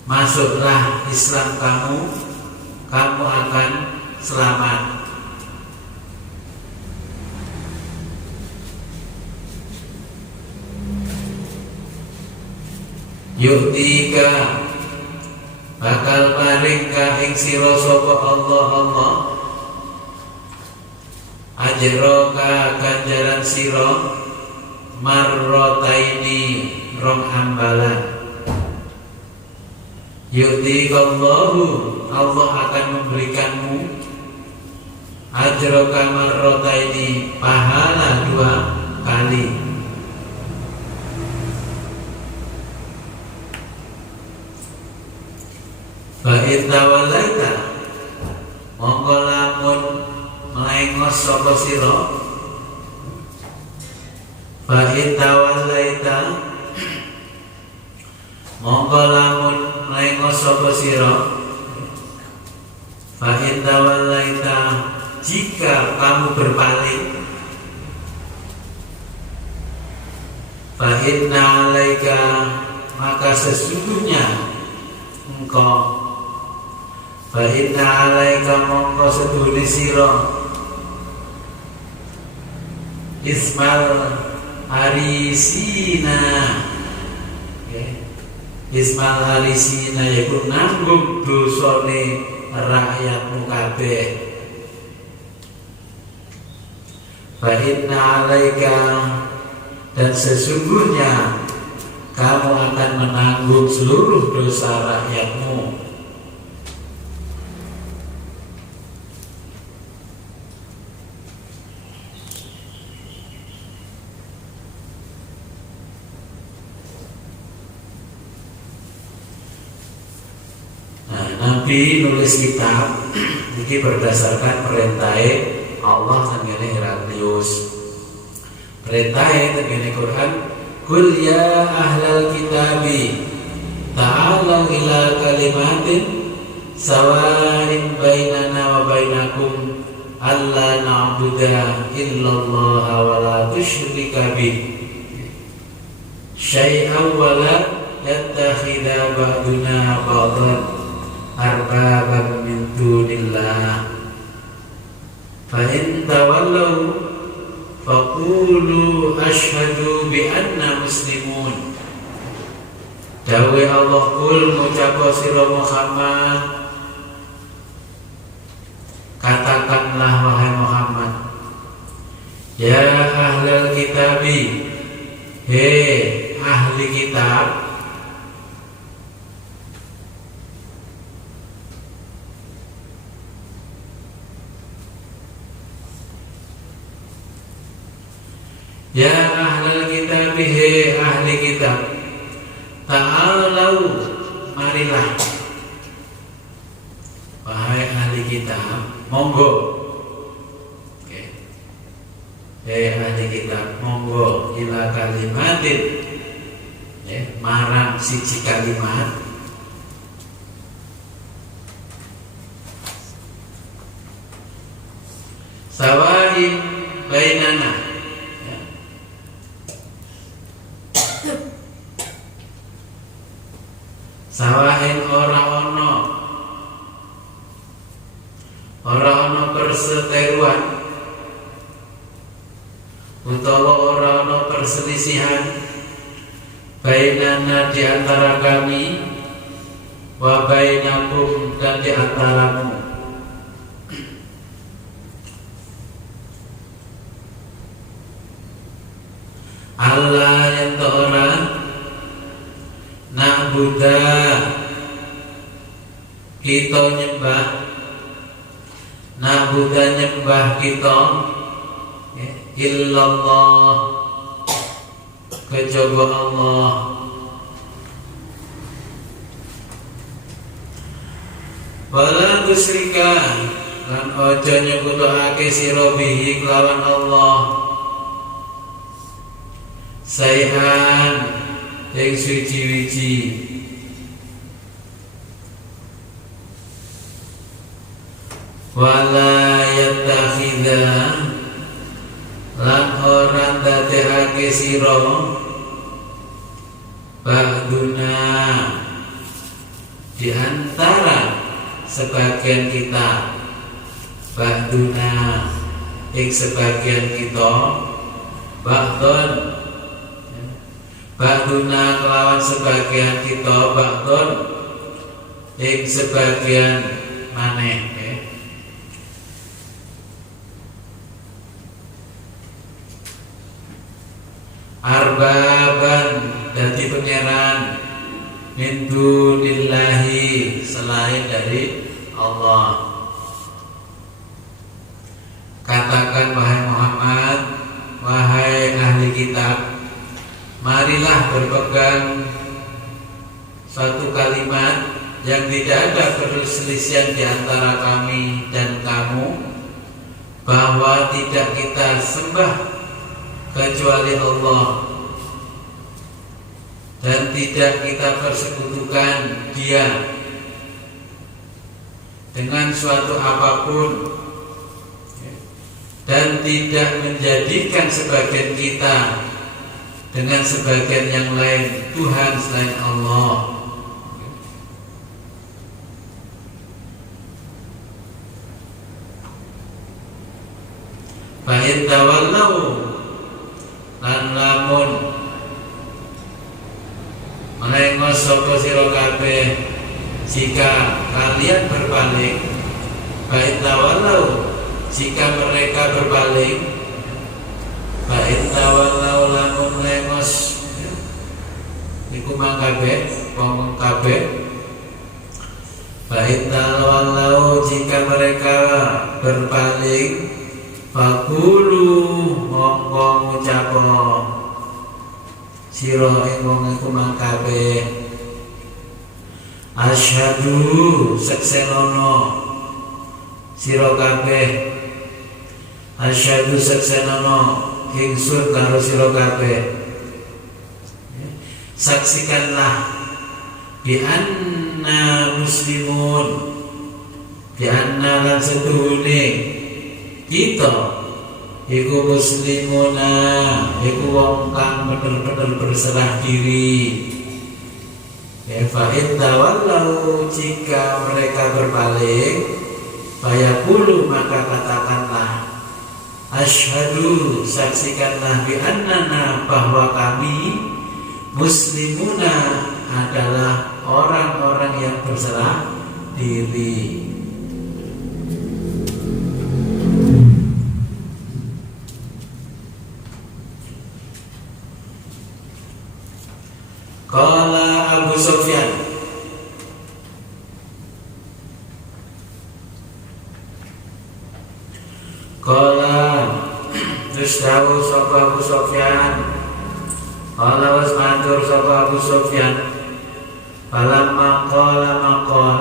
Masuklah Islam kamu akan selamat. Yuktika, bakal paring ka ing sira sapa Allah ajroka, ganjaran sira, marrotaini, rong ambalan. Yuktikallahu, Allah akan memberikanmu ajroka marrotaini, pahala 2 kali. Fa ittawalaita, mongko lamun melengos sapa sira. Fa ittawalaita, mongko lamun melengos sapa sira. Fa ittawalaita, jika kamu berpaling. Fa inna alaika, maka sesungguhnya engkau. Fa inna alaika, mongko sedune sira. Ismal harisina, ismal harisina yaitu nanggung dosane rakyatmu kabeh. Fa inna alaika, dan sesungguhnya kamu akan menanggung seluruh dosa rakyatmu. Nabi nulis kitab ini berdasarkan perintah Allah tengene Heraklius. Perintah tengene Quran, "Qul ya ahlal kitabi ta'alu ila kalimatin sawa'in bainana wa bainakum alla na'budu illallah wa la tusyrika bih syai'an wa la yattakhidha ba'duna ba'dan arbaban min dunillah fa in tawallaw faqulu asyhadu bi anna muslimun." Dawe Allah, kul ngucapa sira Muhammad, katakanlah wahai Muhammad, ya ahlal kitabi, hei ahli kitab, ya ahlal kitab, hei ahli kitab, ta'alau, marilah, wahai ahli kitab, monggo, hei ahli kitab, monggo, ila kalimatin, marang siji kalimat, sawain bainana, sawain ora ono perseteruan utawa ora ono perselisihan bainana, di antara kami, wa bainakum, dan di antaramu. Allah yang ora na'budu, kita nyembah, na'budu nyembah kita, illallah, kejaba Allah, wala tusyrika, lan aja nyekutuake sira bihi kelawan Allah, sayhan ing suci-wici, wala yattakhidha, lan ora dadekake sira ba'duna, di antara sebagian kita, ba'duna ing sebagian kita, ba'dun, ba'duna kelawan sebagian kita, ba'dun ing sebagian maneh, arbaban, dadi pangeran, min dunillahi, selain dari Allah. perselisihan di antara kami dan kamu, bahwa tidak kita sembah kecuali Allah, dan tidak kita persekutukan Dia dengan suatu apapun, dan tidak menjadikan sebagian kita dengan sebagian yang lain Tuhan selain Allah. Fa in tawallau, lan lamun menengos sapa sira kabeh jika kalian berpaling. Fa in tawallau, jika mereka berpaling. Fa in tawallau, lamun menengos iku mangkabe wong kabeh. Fa in tawallau, jika mereka berpaling, fakulu mongko ngucapo sira ing wong iku mangkabe, asyhadu seksenono sira kabeh, asyhadu seksenono ingsun karo sira kabeh, saksikanlah bi anna muslimun, bi anna lan setuhune kita iku muslimuna, iku wong kang bener-bener berserah diri. Fa in tawallau, jika mereka berpaling, fayaqulu, maka katakanlah, asyhadu, saksikanlah bi annana, bahwa kami muslimuna adalah orang-orang yang berserah diri. Qala Abu Sufyan, qala terus dawuh sapa Abu Sufyan, qala was matur sapa Abu Sufyan, falamma qala maqal,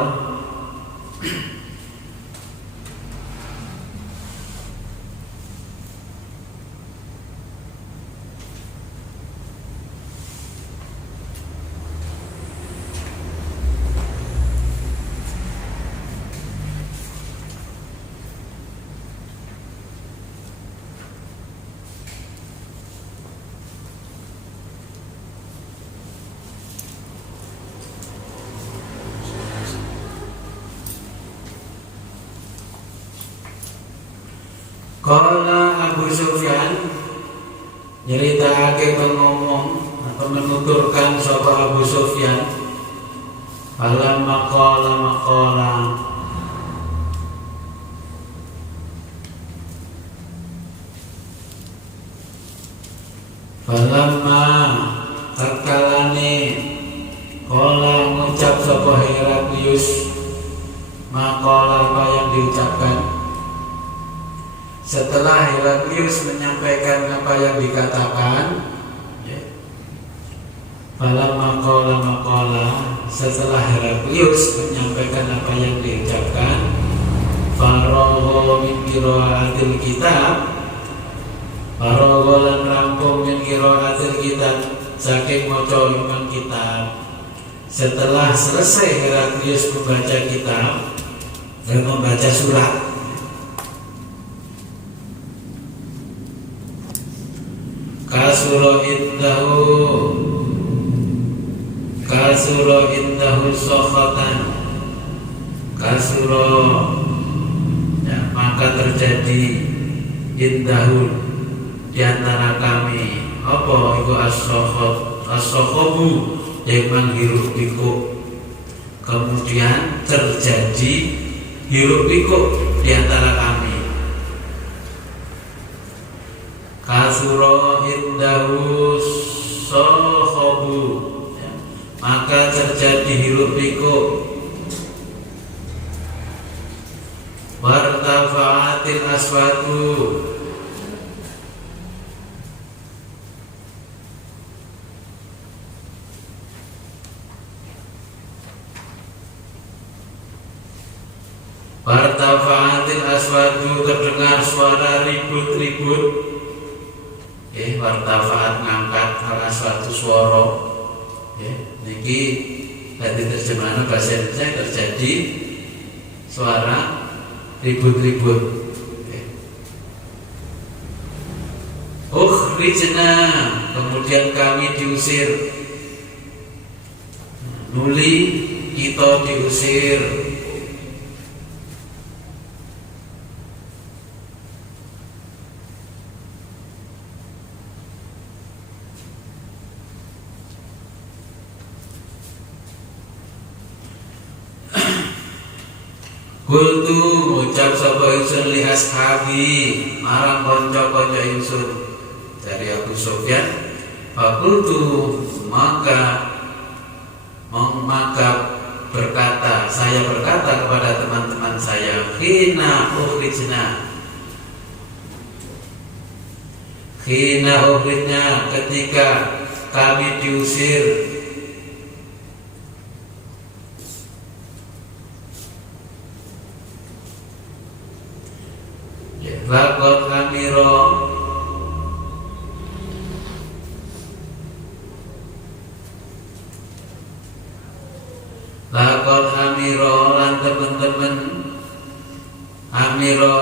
qala Abu Sufyan nyeritakake ngomong atau menuturkan sapa Abu Sufyan, falamma qala maqala, falamma takalane qala ngucap sapa Heraklius, maqala apa yang diucapkan. Setelah Heraklius menyampaikan apa yang dikatakan, falamma qala maqala, setelah Heraklius menyampaikan apa yang diucapkan, faragha min qiraatil kitab, faragha lan rampung min qiraatil kitab, saking maca iman kitab. Setelah selesai Heraklius membaca kitab dan membaca surat, kasuro indahu sokhatan, kasuro ya, maka terjadi indahu diantara kami apa itu as-sokhobu yang menghirup pikuk, kemudian terjadi hirup pikuk diantara kami. Kasuro indahu sokhobu, maka terjadi hiruk pikuk. Wartafa'atil aswatu, ribut-ribut wartafaat ngangkat ala suatu swara niki dadi terjemahan bahasa Indonesia terjadi suara ribut-ribut. Ukhrijna, kemudian kami diusir. Nuli, kita diusir. Kultu ngucap sapa ingsun li ashabi marang kanca-kanca ingsun dari Abu Sufyan. Fakultu maka berkata, saya berkata kepada teman-teman saya, khina ukhrijna, ketika kami diusir. Lakot amiro, lan teman-teman amiro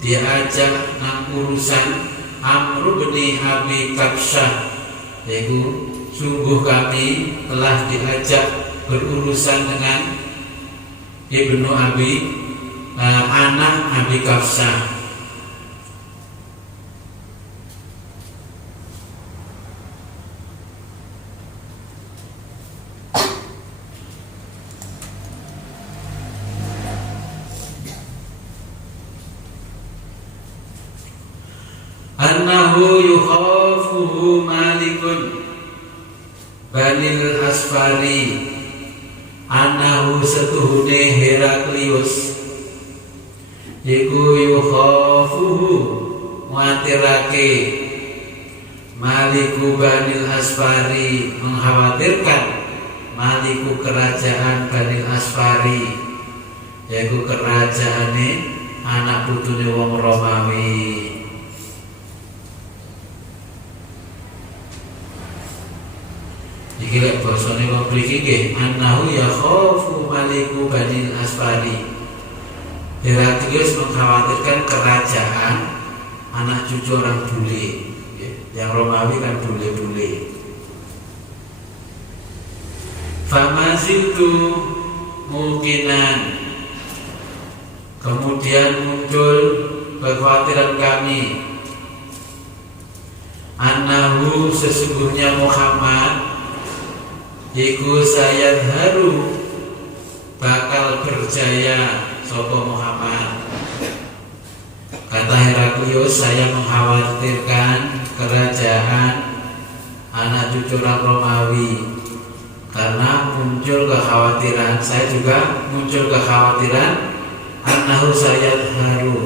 diajak nang urusan Amr bin Abi Kabsyah, yaitu sungguh kami telah diajak berurusan dengan Ibnu Abi anak Abi Kabsyah. Annahu yukhafuhu Malikun Banil Asfari, annahu setuhune Heraklius iku yukhafuhu muatirake Maliku Banil Asfari, mengkhawatirkan Maliku kerajaan Banil Asfari, yaitu kerajaane anak putune wong Romawi. Iki lek basane wong mriki nggih annahu yakhafu Maliku Banil Asfari. Heraklius mengkhawatirkan kerajaan anak cucu orang bule, yang Romawi kan bule-bule. Famaziltu mukinan, kemudian muncul kekhawatiran kami, annahu sesungguhnya Muhammad iku sayadharu bakal berjaya sapa Muhammad. Kata Heraklius, saya mengkhawatirkan kerajaan anak cucu orang Romawi, karena muncul kekhawatiran, saya juga muncul kekhawatiran annahu sayadharu,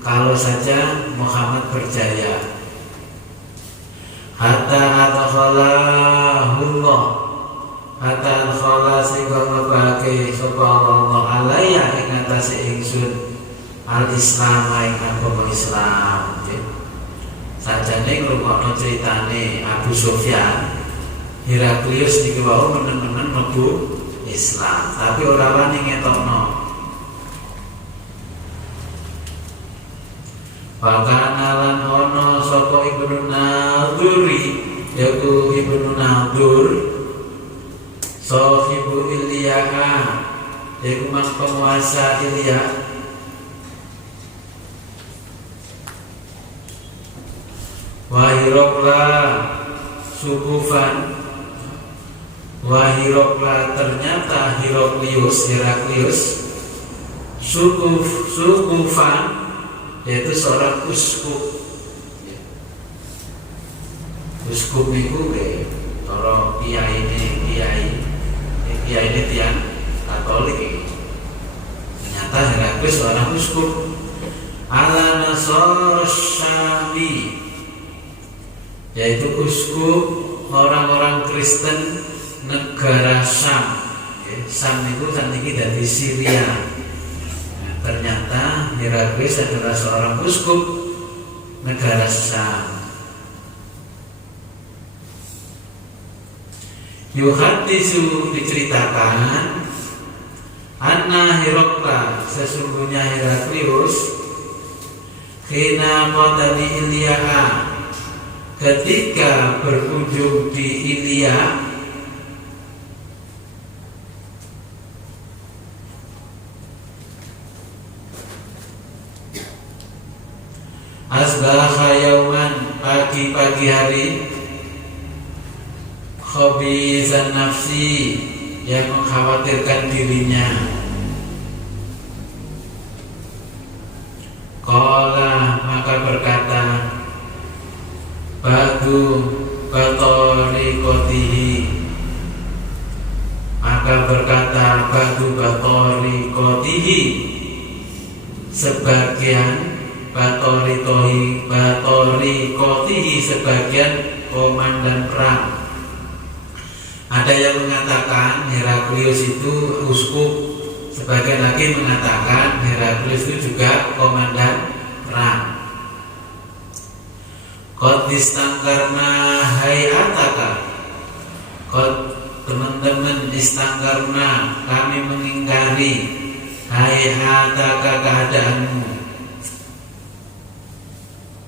kalau saja Muhammad berjaya. Hatta adkhalahullah, hatta adkhala sehingga ngebake sapa Allah alaiya ing atase ingsun al-Islam ing agama Islam. Sajane ngrungokno critane Abu Sufyan, Heraklius niki wau menen-menen mlebu Islam, tapi ora wani ngetokno. Pakana lan ono sapa Ibnu Naduri, yaitu Ibnu Nadur, sahibu Ilyah, yaitu mas penguasa Ilyah. Wahirokla sukufan, wahirokla ternyata Heraklius sukufan, yaitu seorang uskup. Uskup itu para kiai ini tiang Katolik. Ternyata Heraklius seorang uskup ala Nasor Syami, yaitu uskup orang-orang Kristen negara Syam. Syam itu saat ini dari Syria. ternyata Heraklius adalah seorang uskup negara Sam. Yuhaddisu, diceritakan, anna Herakla, sesungguhnya Heraklius, khina qadani Ilyaa, ketika berkunjung di Ilya, asbaha yauman, pagi-pagi hari, khabizan nafsi, yang mengkhawatirkan dirinya. Qala, maka berkata, ba'du batoriqatihi, maka berkata ba'du batoriqatihi, sebagian batoriqatihi, sebagian komandan perang. Ada yang mengatakan Heraklius itu uskup, sebagian lagi mengatakan Heraklius itu juga komandan perang. Qad istangkarna hayataka, qad teman-teman istangkarna, kami mengingkari hayataka, keadaanmu.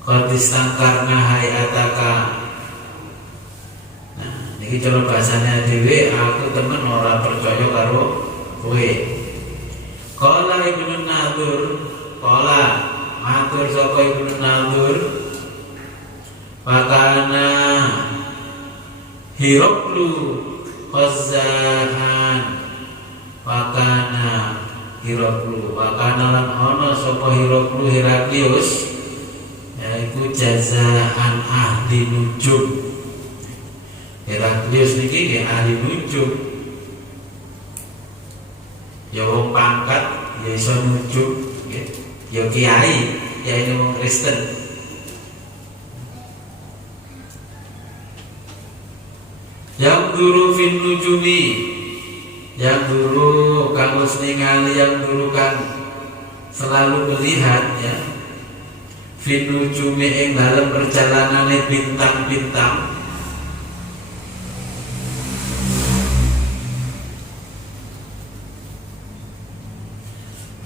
Qad istangkarna hayataka. Iki cara bahasanya dhewe, aku temen ora percaya karo kowe. Qala Ibnu Nadur, qala matur sapa Ibnu Nadur, pakana Heraklu qazzahan, pakana Heraklu, pakana lan ana sapa Heraklu Heraklius, yaiku jazaan ahli nujum. Heraklius niki nggih ahli nujum. Ya wong pangkat, ya iso nujum, nggih. Ya kiai, ya ini wong Kristen. Yang dulu fin nujumi, yang dulu kamu ningali, yang dulu kan selalu melihat, ya. Fin nujumi ing dalam perjalanan bintang-bintang.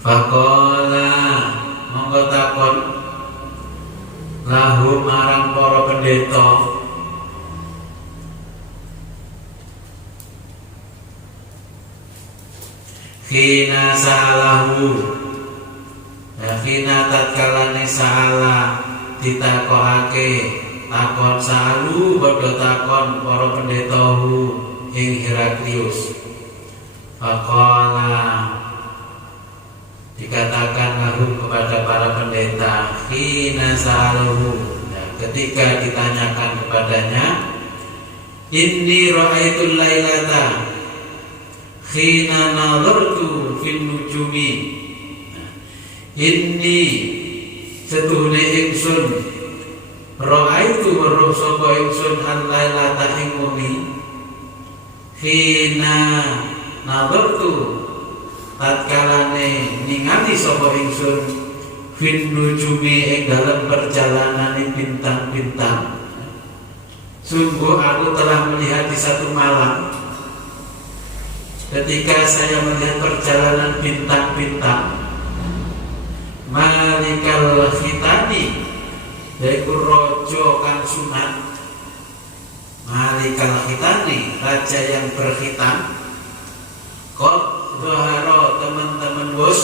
Faqala, mongko takon lahu marang para pendeta, khina sa'alahu, ya khina tatkalane sa'ala ditakohake, takon sa'alu padha takon para pendetahu ing Heraklius. Faqala, dikatakan lahu kepada para pendeta, khina sa'aluhu, ya, ketika ditanyakan kepadanya, inni ra'aitul lailata khina nazartu fin nujumi, inni setuhune ingsun ra'aitu weruh sapa ingsun al lailata ing wengi, khina nazartu tatkalane ningali sapa ingsun fin nujumi ing dalam perjalanan bintang-bintang. Sungguh aku telah melihat di satu malam, ketika saya melihat perjalanan bintang-bintang, malikal khitani, yaitu rojo kang sunat, malikal khitani, raja yang berkhitan, qad Zoharo, teman-teman bos,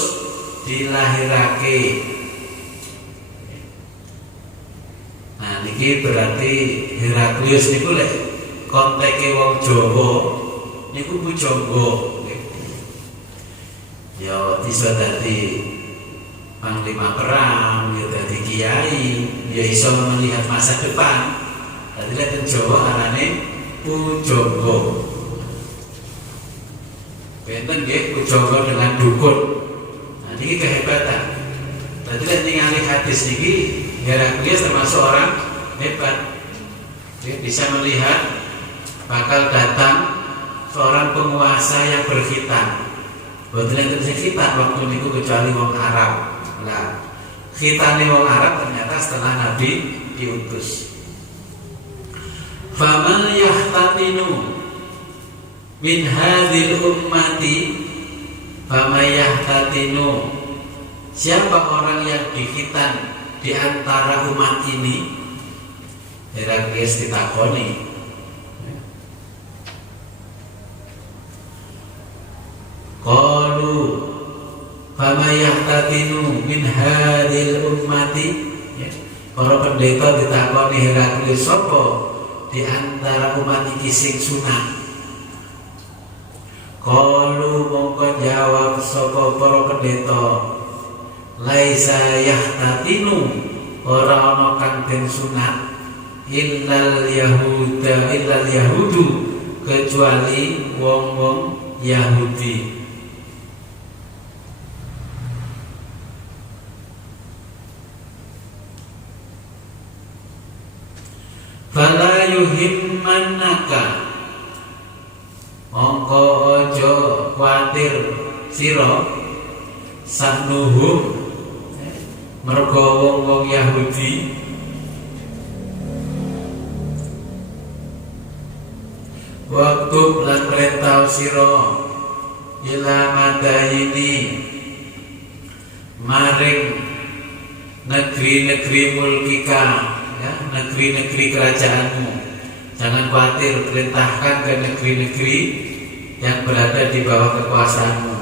dilahirake. Nah niki berarti Heraklius niku lek konteke wong Jawa niku pujangga. Ya bisa dadi panglima perang, ya dadi kiai, ya iso melihat masa depan. Dadi lek Jawa arane pujangga. Benten nggih pujangga dengan dukun. Nah niki kehebatan. Dadi lek ningali hadis niki Heraklius termasuk orang hebat. Dia bisa melihat bakal datang seorang penguasa yang berkhitan. Mboten enten sing khitan waktu niku kecuali wong Arab. Lah, khitane wong Arab ternyata setelah Nabi diutus. Faman yahtatinu min hadhil ummati, faman yahtatinu, siapa orang yang dikhitan di antara umat ini? Heraklius ditakoni. Qalu fama yahtatinu min hadhil ummati, ya. Para pendeta ditakoni Heraklius, sapa di antara umat iki sing sunat? Qalu mongko jawab sapa para pendeta, laisa yahtatinu, ora ana kang den sunat illal yahudu, kecuali wong-wong Yahudi. Fala yuhimmannaka, mongko ojo kuatir sira sanuhum, mergo wong-wong Yahudi. Waktu lan perintah sira ila madaini, maring negeri-negeri mulkika, ya, negeri-negeri kerajaanmu. Jangan khawatir, perintahkan ke negeri-negeri yang berada di bawah kekuasaanmu.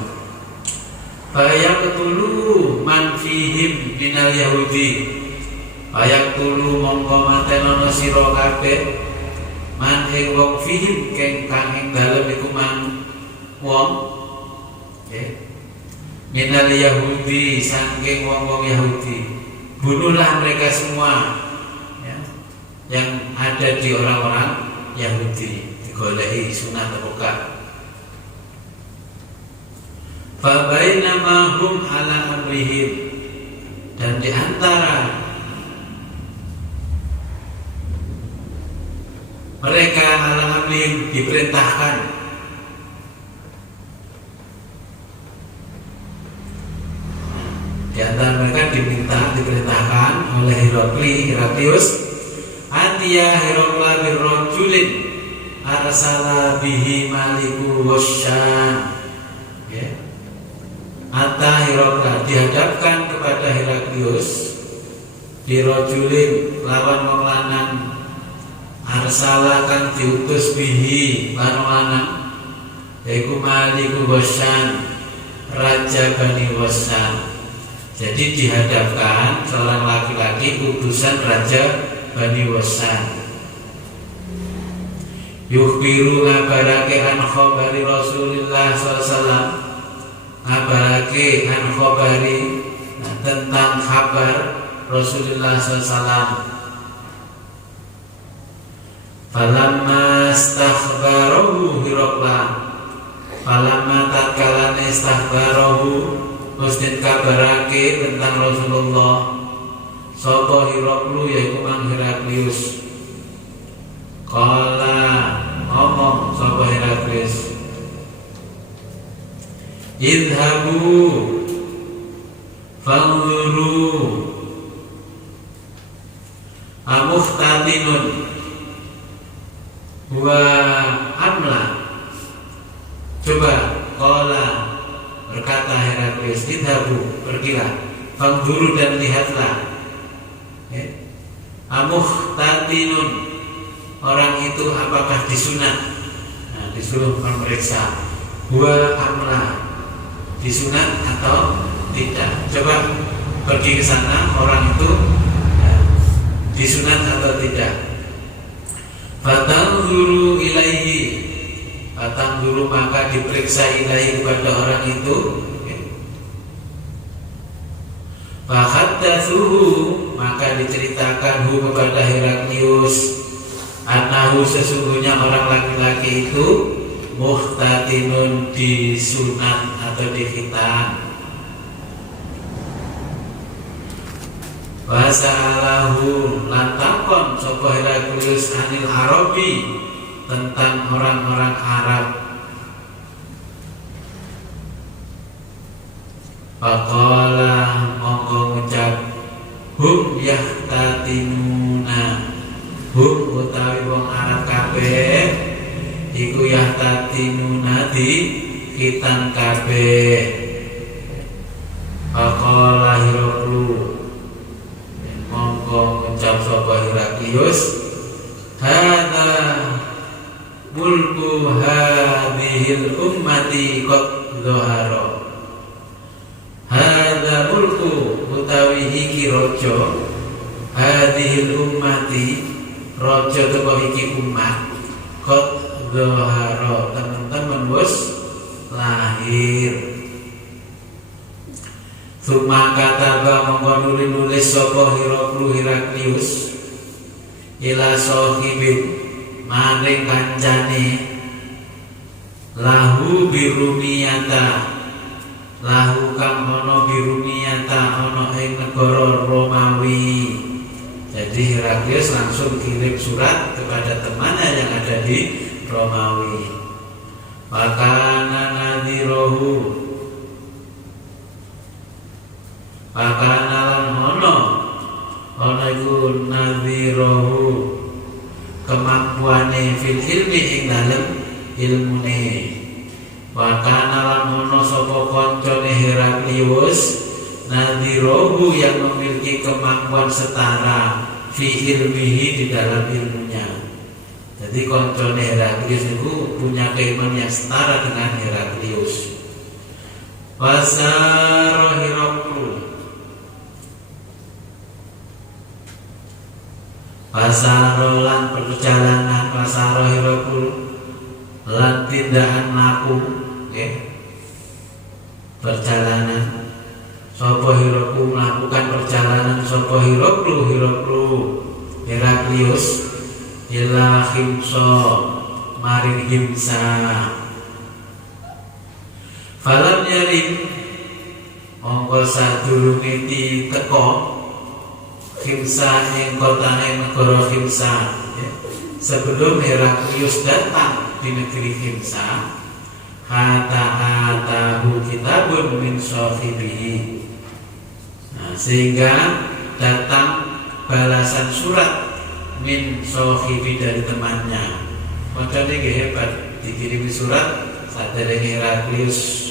Fayaqtulu man fihim minal Yahudi, fayaqtulu mongko matenono sira kabeh man ing wong fihim kang ing dalem iku man wong, minal Yahudi, saking wong-wong Yahudi. Bunuhlah mereka semua, ya, yang ada di orang-orang Yahudi, digoleki sunat buka. Fa bainama hum ala amrihim, dan di antara mereka ala amrihim diperintahkan, di antara mereka diperintahkan oleh Heraklius, Atia Herakla birrojulin arsala bihi maliku wasyam, ya. Atta Herakla, dihadapkan kepada Heraklius birrojulin, lawan wong lanang, arsala kan diutus bihi lan lanang, yaiku maliku wasyam, raja Bani Wasyam. Jadi dihadapkan seorang laki-laki utusan Raja Bani Wasyam. Yukhbiru, ngabarake an khabari Rasulullah SAW, ngabarake an khabari, tentang kabar Rasulullah SAW. Falamma istakhbarahu Herakla, falamma tatkalane istakhbarahu, Mustin kabarake tentang Rasulullah sapa Heraklu, yaiku Mang Heraklius. Qala, ngomong sapa Heraklius, idhabu fanzuru amuhtatinun wa amla. Coba, qala, berkata Heraklius, idhabu, pergilah, fanzuru, dan lihatlah, ya. Amuhtatinun, orang itu apakah disunat? Nah, disuruh memeriksa, wa amla, disunat atau tidak. Coba pergi ke sana, orang itu, ya, disunat atau tidak. Fatanzuru ilaihi, fatanzuru, maka diperiksa ilaihi, kepada orang itu. Fahaddatsuhu, maka diceritakan hu, kepada Heraklius, annahu, sesungguhnya orang laki-laki itu muhtatinun, disunat atau dikhitan. Wasa'alahu, lantakon sapa Heraklius anil Arabi, tentang orang-orang Arab. Faqala mongko ngucap hum yahtatinuna, hum utawi wong Arab kabeh iku yahtatinuna di khitan kabeh. Faqala Hiraqlu mongko ngucap sapa Heraklius hadza mulku hadhil ummati qad dhahara. Hadza mulku utawi iki raja hadhil ummati, raja teko iki umat qad dhahara teman-teman wis lahir. Suma kataba mongko nulis sapa Heraklius ila sahibin maring kancane lahu birumiyata, lahu kang ana birumiyata ana ing negara Romawi. Jadi Heraklius langsung kirim surat kepada temannya yang ada di Romawi. Pakana nadhirohu, pakana lan ana iku nadhirohu kemampuane fil ilmi ing dalem ilmune. Pakana lan ana sapa kancane Heraklius nadhirohu yang memiliki kemampuan setara fi ilmihi di dalam ilmunya. Jadi kancane Heraklius itu punya keilmuan yang setara dengan Heraklius. Wasara Heraklius, pasaro lan perjalanan pasaro Heraklius lan tindakan laku, perjalanan sapa Heraklius melakukan perjalanan sapa Heraklius ila Himsa maring Himsa. Falam yarim mongko sadurunge teko Himsa ing kotane negara Himsa, sebelum Heraklius datang di negeri Himsa, hatahu kitabun min sahibihi. Nah, sehingga datang balasan surat min sahibi dari temannya. Macam ini hebat, dikirimi surat sadere Heraklius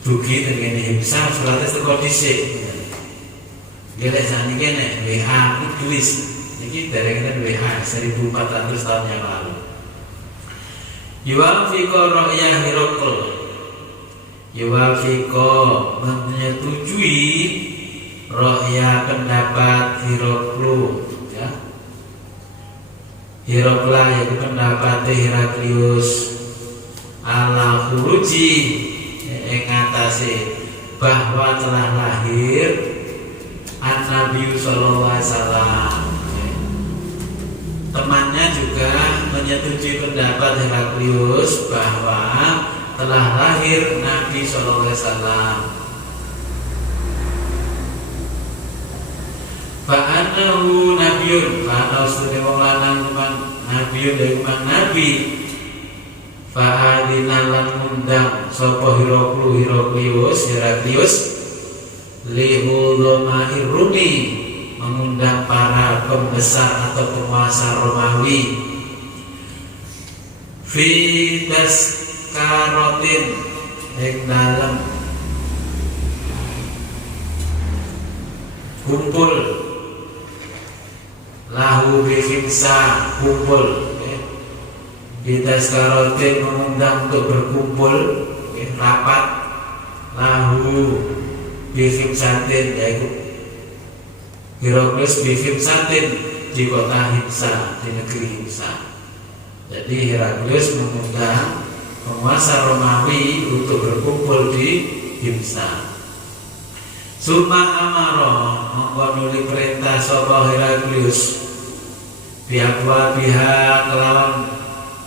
dugi dengan Himsa, suratnya teko dhisik. Gelek sani kene WA tulis iki dereng WA 1400 tahun yang lalu. Yuwafiqa ra'ya Heraklius, yuwafiqa menyetujui ra'ya pendapat Heraklius, ya. Heraklius yaitu pendapat Heraklius ala khuruji ing atase bahwa telah lahir An-Nabi sallallahu alaihi wasallam. Temannya juga menyetujui pendapat Heraklius bahwa telah lahir Nabi sallallahu alaihi wasallam. Fa'anahu nabiyun, fa'ana usune wong lanang nabiyun dari nabi. Fa'adina lan ngundang sapa Heraklius lihulomai Rumi, mengundang para pembesar atau penguasa Romawi. Fitas karotin yang dalam kumpul lahu bihimsa kumpul. Fitas karotin mengundang untuk berkumpul rapat lahu bihimsatin, yaitu Heraklius bihimsatin di kota Himsa, di negeri Himsa. Jadi Heraklius mengundang penguasa Romawi untuk berkumpul di Himsa. Suma amaro mengkonuli perintah sapa Heraklius biakwa biha kelawan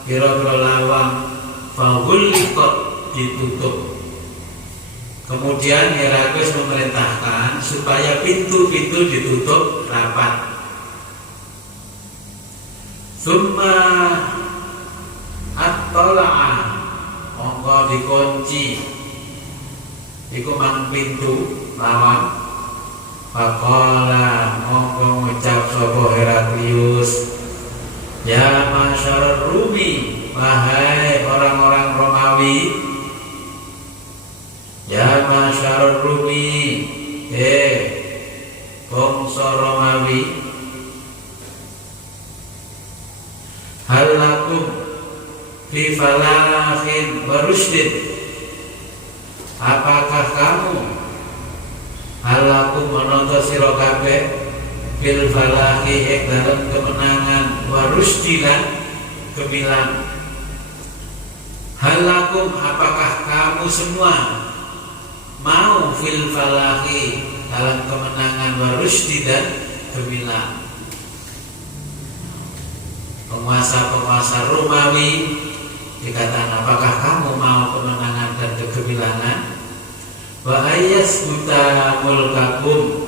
kira-kira lawang fahulikot ditutup. Kemudian Heraklius memerintahkan supaya pintu-pintu ditutup rapat. Summa at-tala'a mongko dikunci iku mang pintu lawang. Faqala monggo ngucap sapa Heraklius, ya masyarul Rumi, wahai orang-orang Romawi, ya masyarul Rumi, bangsa Romawi, hal lakum fi falahin wa rusydin, apakah kamu halaku menonton sira kabeh fil falahi ing dalem kemenangan wa rusdilan gemilang. Halakum apakah kamu semua mau fil falahi dalam kemenangan wa rusdilan gemilang. Penguasa-penguasa Romawi dikatakan, apakah kamu mau kemenangan dan kegemilangan? Wa ayyasbuta mulkakum,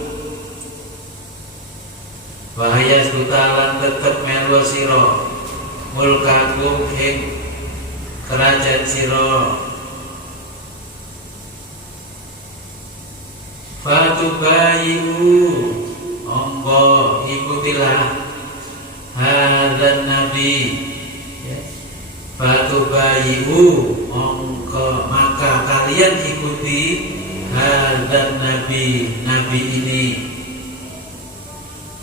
wa ayyasbuta lan tetep melu sira mulkakum ing kerajaan sira. Fatubayu monggo ikutilah hadzal nabi, fatubayu monggo maka kalian ikuti hadzal nabi, nabi ini.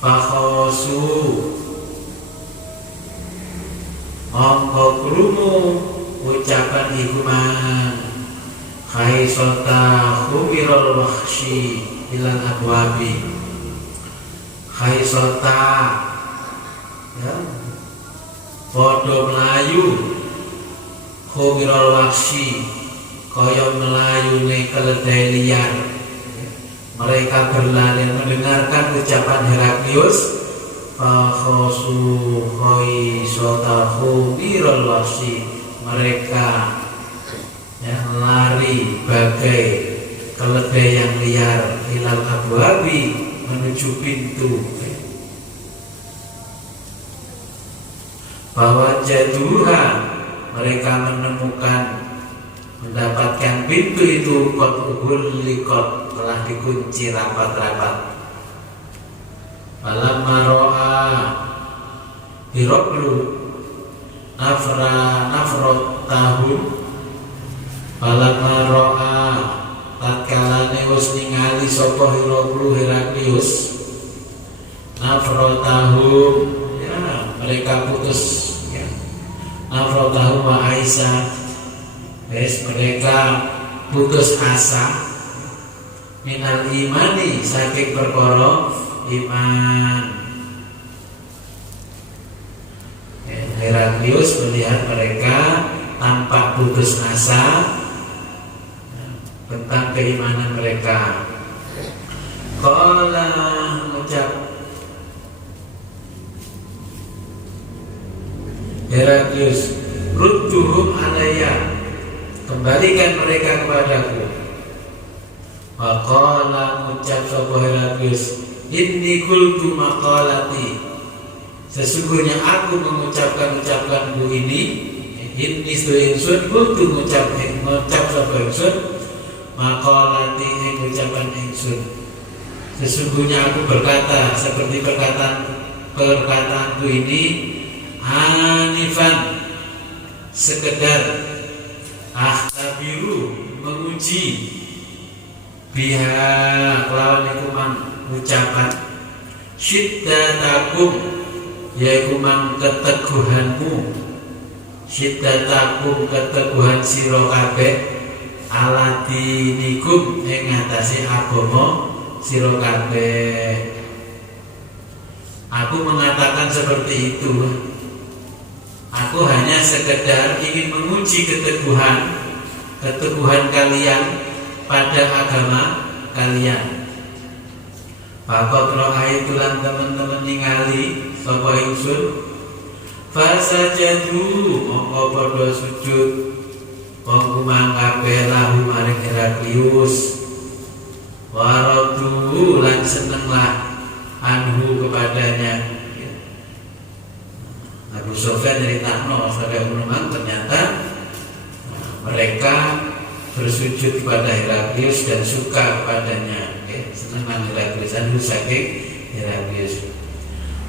Fakhosu monggo krungu ucapan iku mang khaisota khumirul wahsyi ilal abwabi. Khaisota ya podo melayu khumirul wahsyi kaya melayune keledai liar. Mereka berlari mendengarkan ucapan Heraklius. Fakhosu khaisatahu birul wahsyi, mereka yang lari bagai keledai yang liar ilal abwabi menuju pintu. Bahwa jaduha mereka mendapatkan pintu itu qadhul liqat telah dikunci rapat-rapat. Falamma ra'a Hiraqlu nafrat tahun, falamma ra'a tatkalane wis ningali sapa Hiraqlu Heraklius nafrat tahun, ya mereka putus ya. Nafrat tahun wa Aisyah, mereka putus asa minal imani saking perkara iman. Heraklius melihat mereka tampak putus asa tentang keimanan mereka. Qala mengucap Heraklius, rudduhum alayya, kembalikan mereka kepadaku. Waqala mengucap sapa Heraklius, inni qultu maqalati, sesungguhnya aku mengucapkan ucapanku ini. Inni suinsun qultu mengucap sapa ingsun maqalati ing ucapan ingsun, sesungguhnya aku berkata seperti perkataanku ini hanifan, sekedar akhtabiru menguji biha kelawan iku mang ucapan syiddatakum, yaiku mang keteguhanmu, syiddatakum keteguhan sira kabeh ala dinikum ing ngatasi agama sira kabeh. Aku mengatakan seperti itu, aku hanya sekedar ingin menguji keteguhan kalian pada agama kalian. Bapak rohai tulan teman-teman ningali sapa ingsun, fasajadu mongko padha sujud wong kabeh lahu maring Heraklius, waradu lan senenglah anhu kepadanya. Abu Sufyan nyeritakno sampai menunggang ternyata mereka bersujud kepada Heraklius dan suka kepadanya. Senang dengan Heraklius, anu saking Heraklius.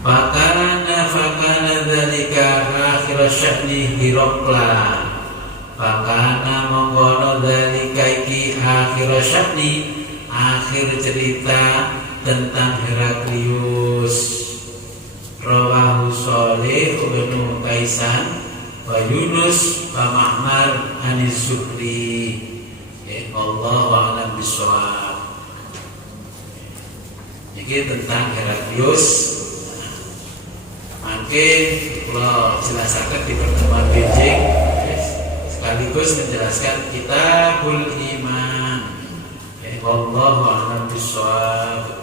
Fakana dzalika akhir sya'ni Hirokla. Fakana mongkono dzalika iki akhir sya'ni, akhir cerita tentang Heraklius. Rawahu Shalih bin Kaisan wa Yunus wa Ma'mar anis Zuhri. Wallahu a'lam bishawab. Ini tentang Heraklius. Mangke kula jelasaken di pertemuan benjing sekaligus menjelaskan Kitabul Iman. Wallahu a'lam bishawab.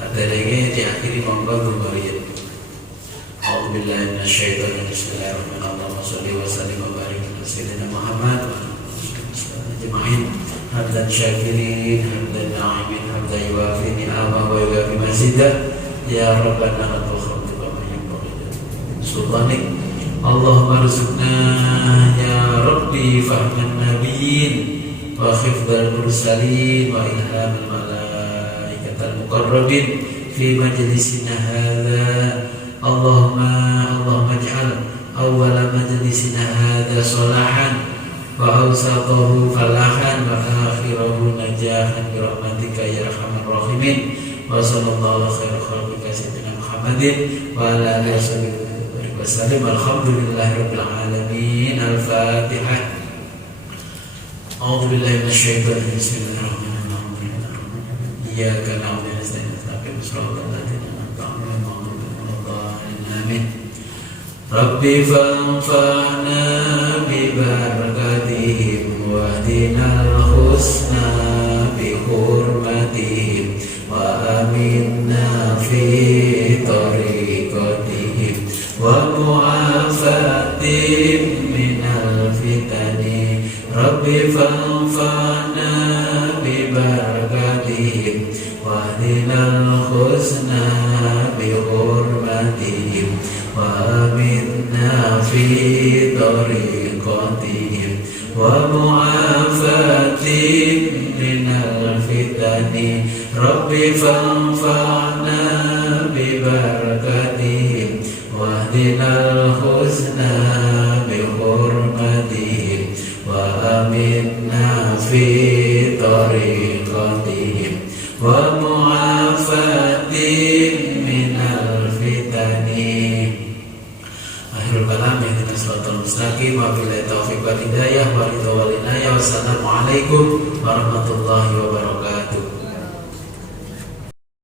Sadarenge diakhiri monggo lumayan. A'udzubillahi minasyaitonir rajim. Bismillahirrahmanirrahim. Shalli wa sallim wa barik ala sayyidina Muhammad wa ala alihi ajma'in. Hamdan syakirin, hamdan na'imin, hamdan yuwafi ni'amah wa yuwafi mazidah. Ya Rabbana lakal hamdu wa ma yanbaghi sultanik. Allahumma rzuqna ya Rabbi fahman nabiyyin wa hifdzal mursalin wa ilhamil malaikatal muqarrabin fi majlisina hadza. Allahumma ij'al awwala majlisina hadza salahan wa awsatahu falahan wa akhirahu najahan bi rahmatika ya arhamar rahimin. Wa sallallahu khairu khalqika sayyidina Muhammadin wa ala alihi wasallam. Alhamdulillahi rabbil alamin. Al-Fatihah. A'udzu billahi minasyaitonir rajim. Bismillahirrahmanirrahim. Iyyaka na'budu wa iyyaka nasta'in. Shiratal ladzina an'amta 'alaihim ghairil maghdubi 'alaihim. Rabbi fanfa'na bi barakatihim wa dinal husna bi hurmatihim wa aminna fi tariqatihim wa mu'afatihim minal fitani. Rabbi fanfa'na bi barakatihim wa dinal husna bi hurmatihim wa aminna fi tariqatihim wa mu'afatihim minal fitani. Rabbi fanfa'na bi barakatihim wa dinal husna bi hurmatihim wa aminna fi tariqatihim wa mu'afatihim minal fitani. Akhirul kalam yang kita selatul mustaqim wa billahi taufiq wal hidayah wa ridha wal inayah. Wassalamualaikum warahmatullahi wabarakatuh.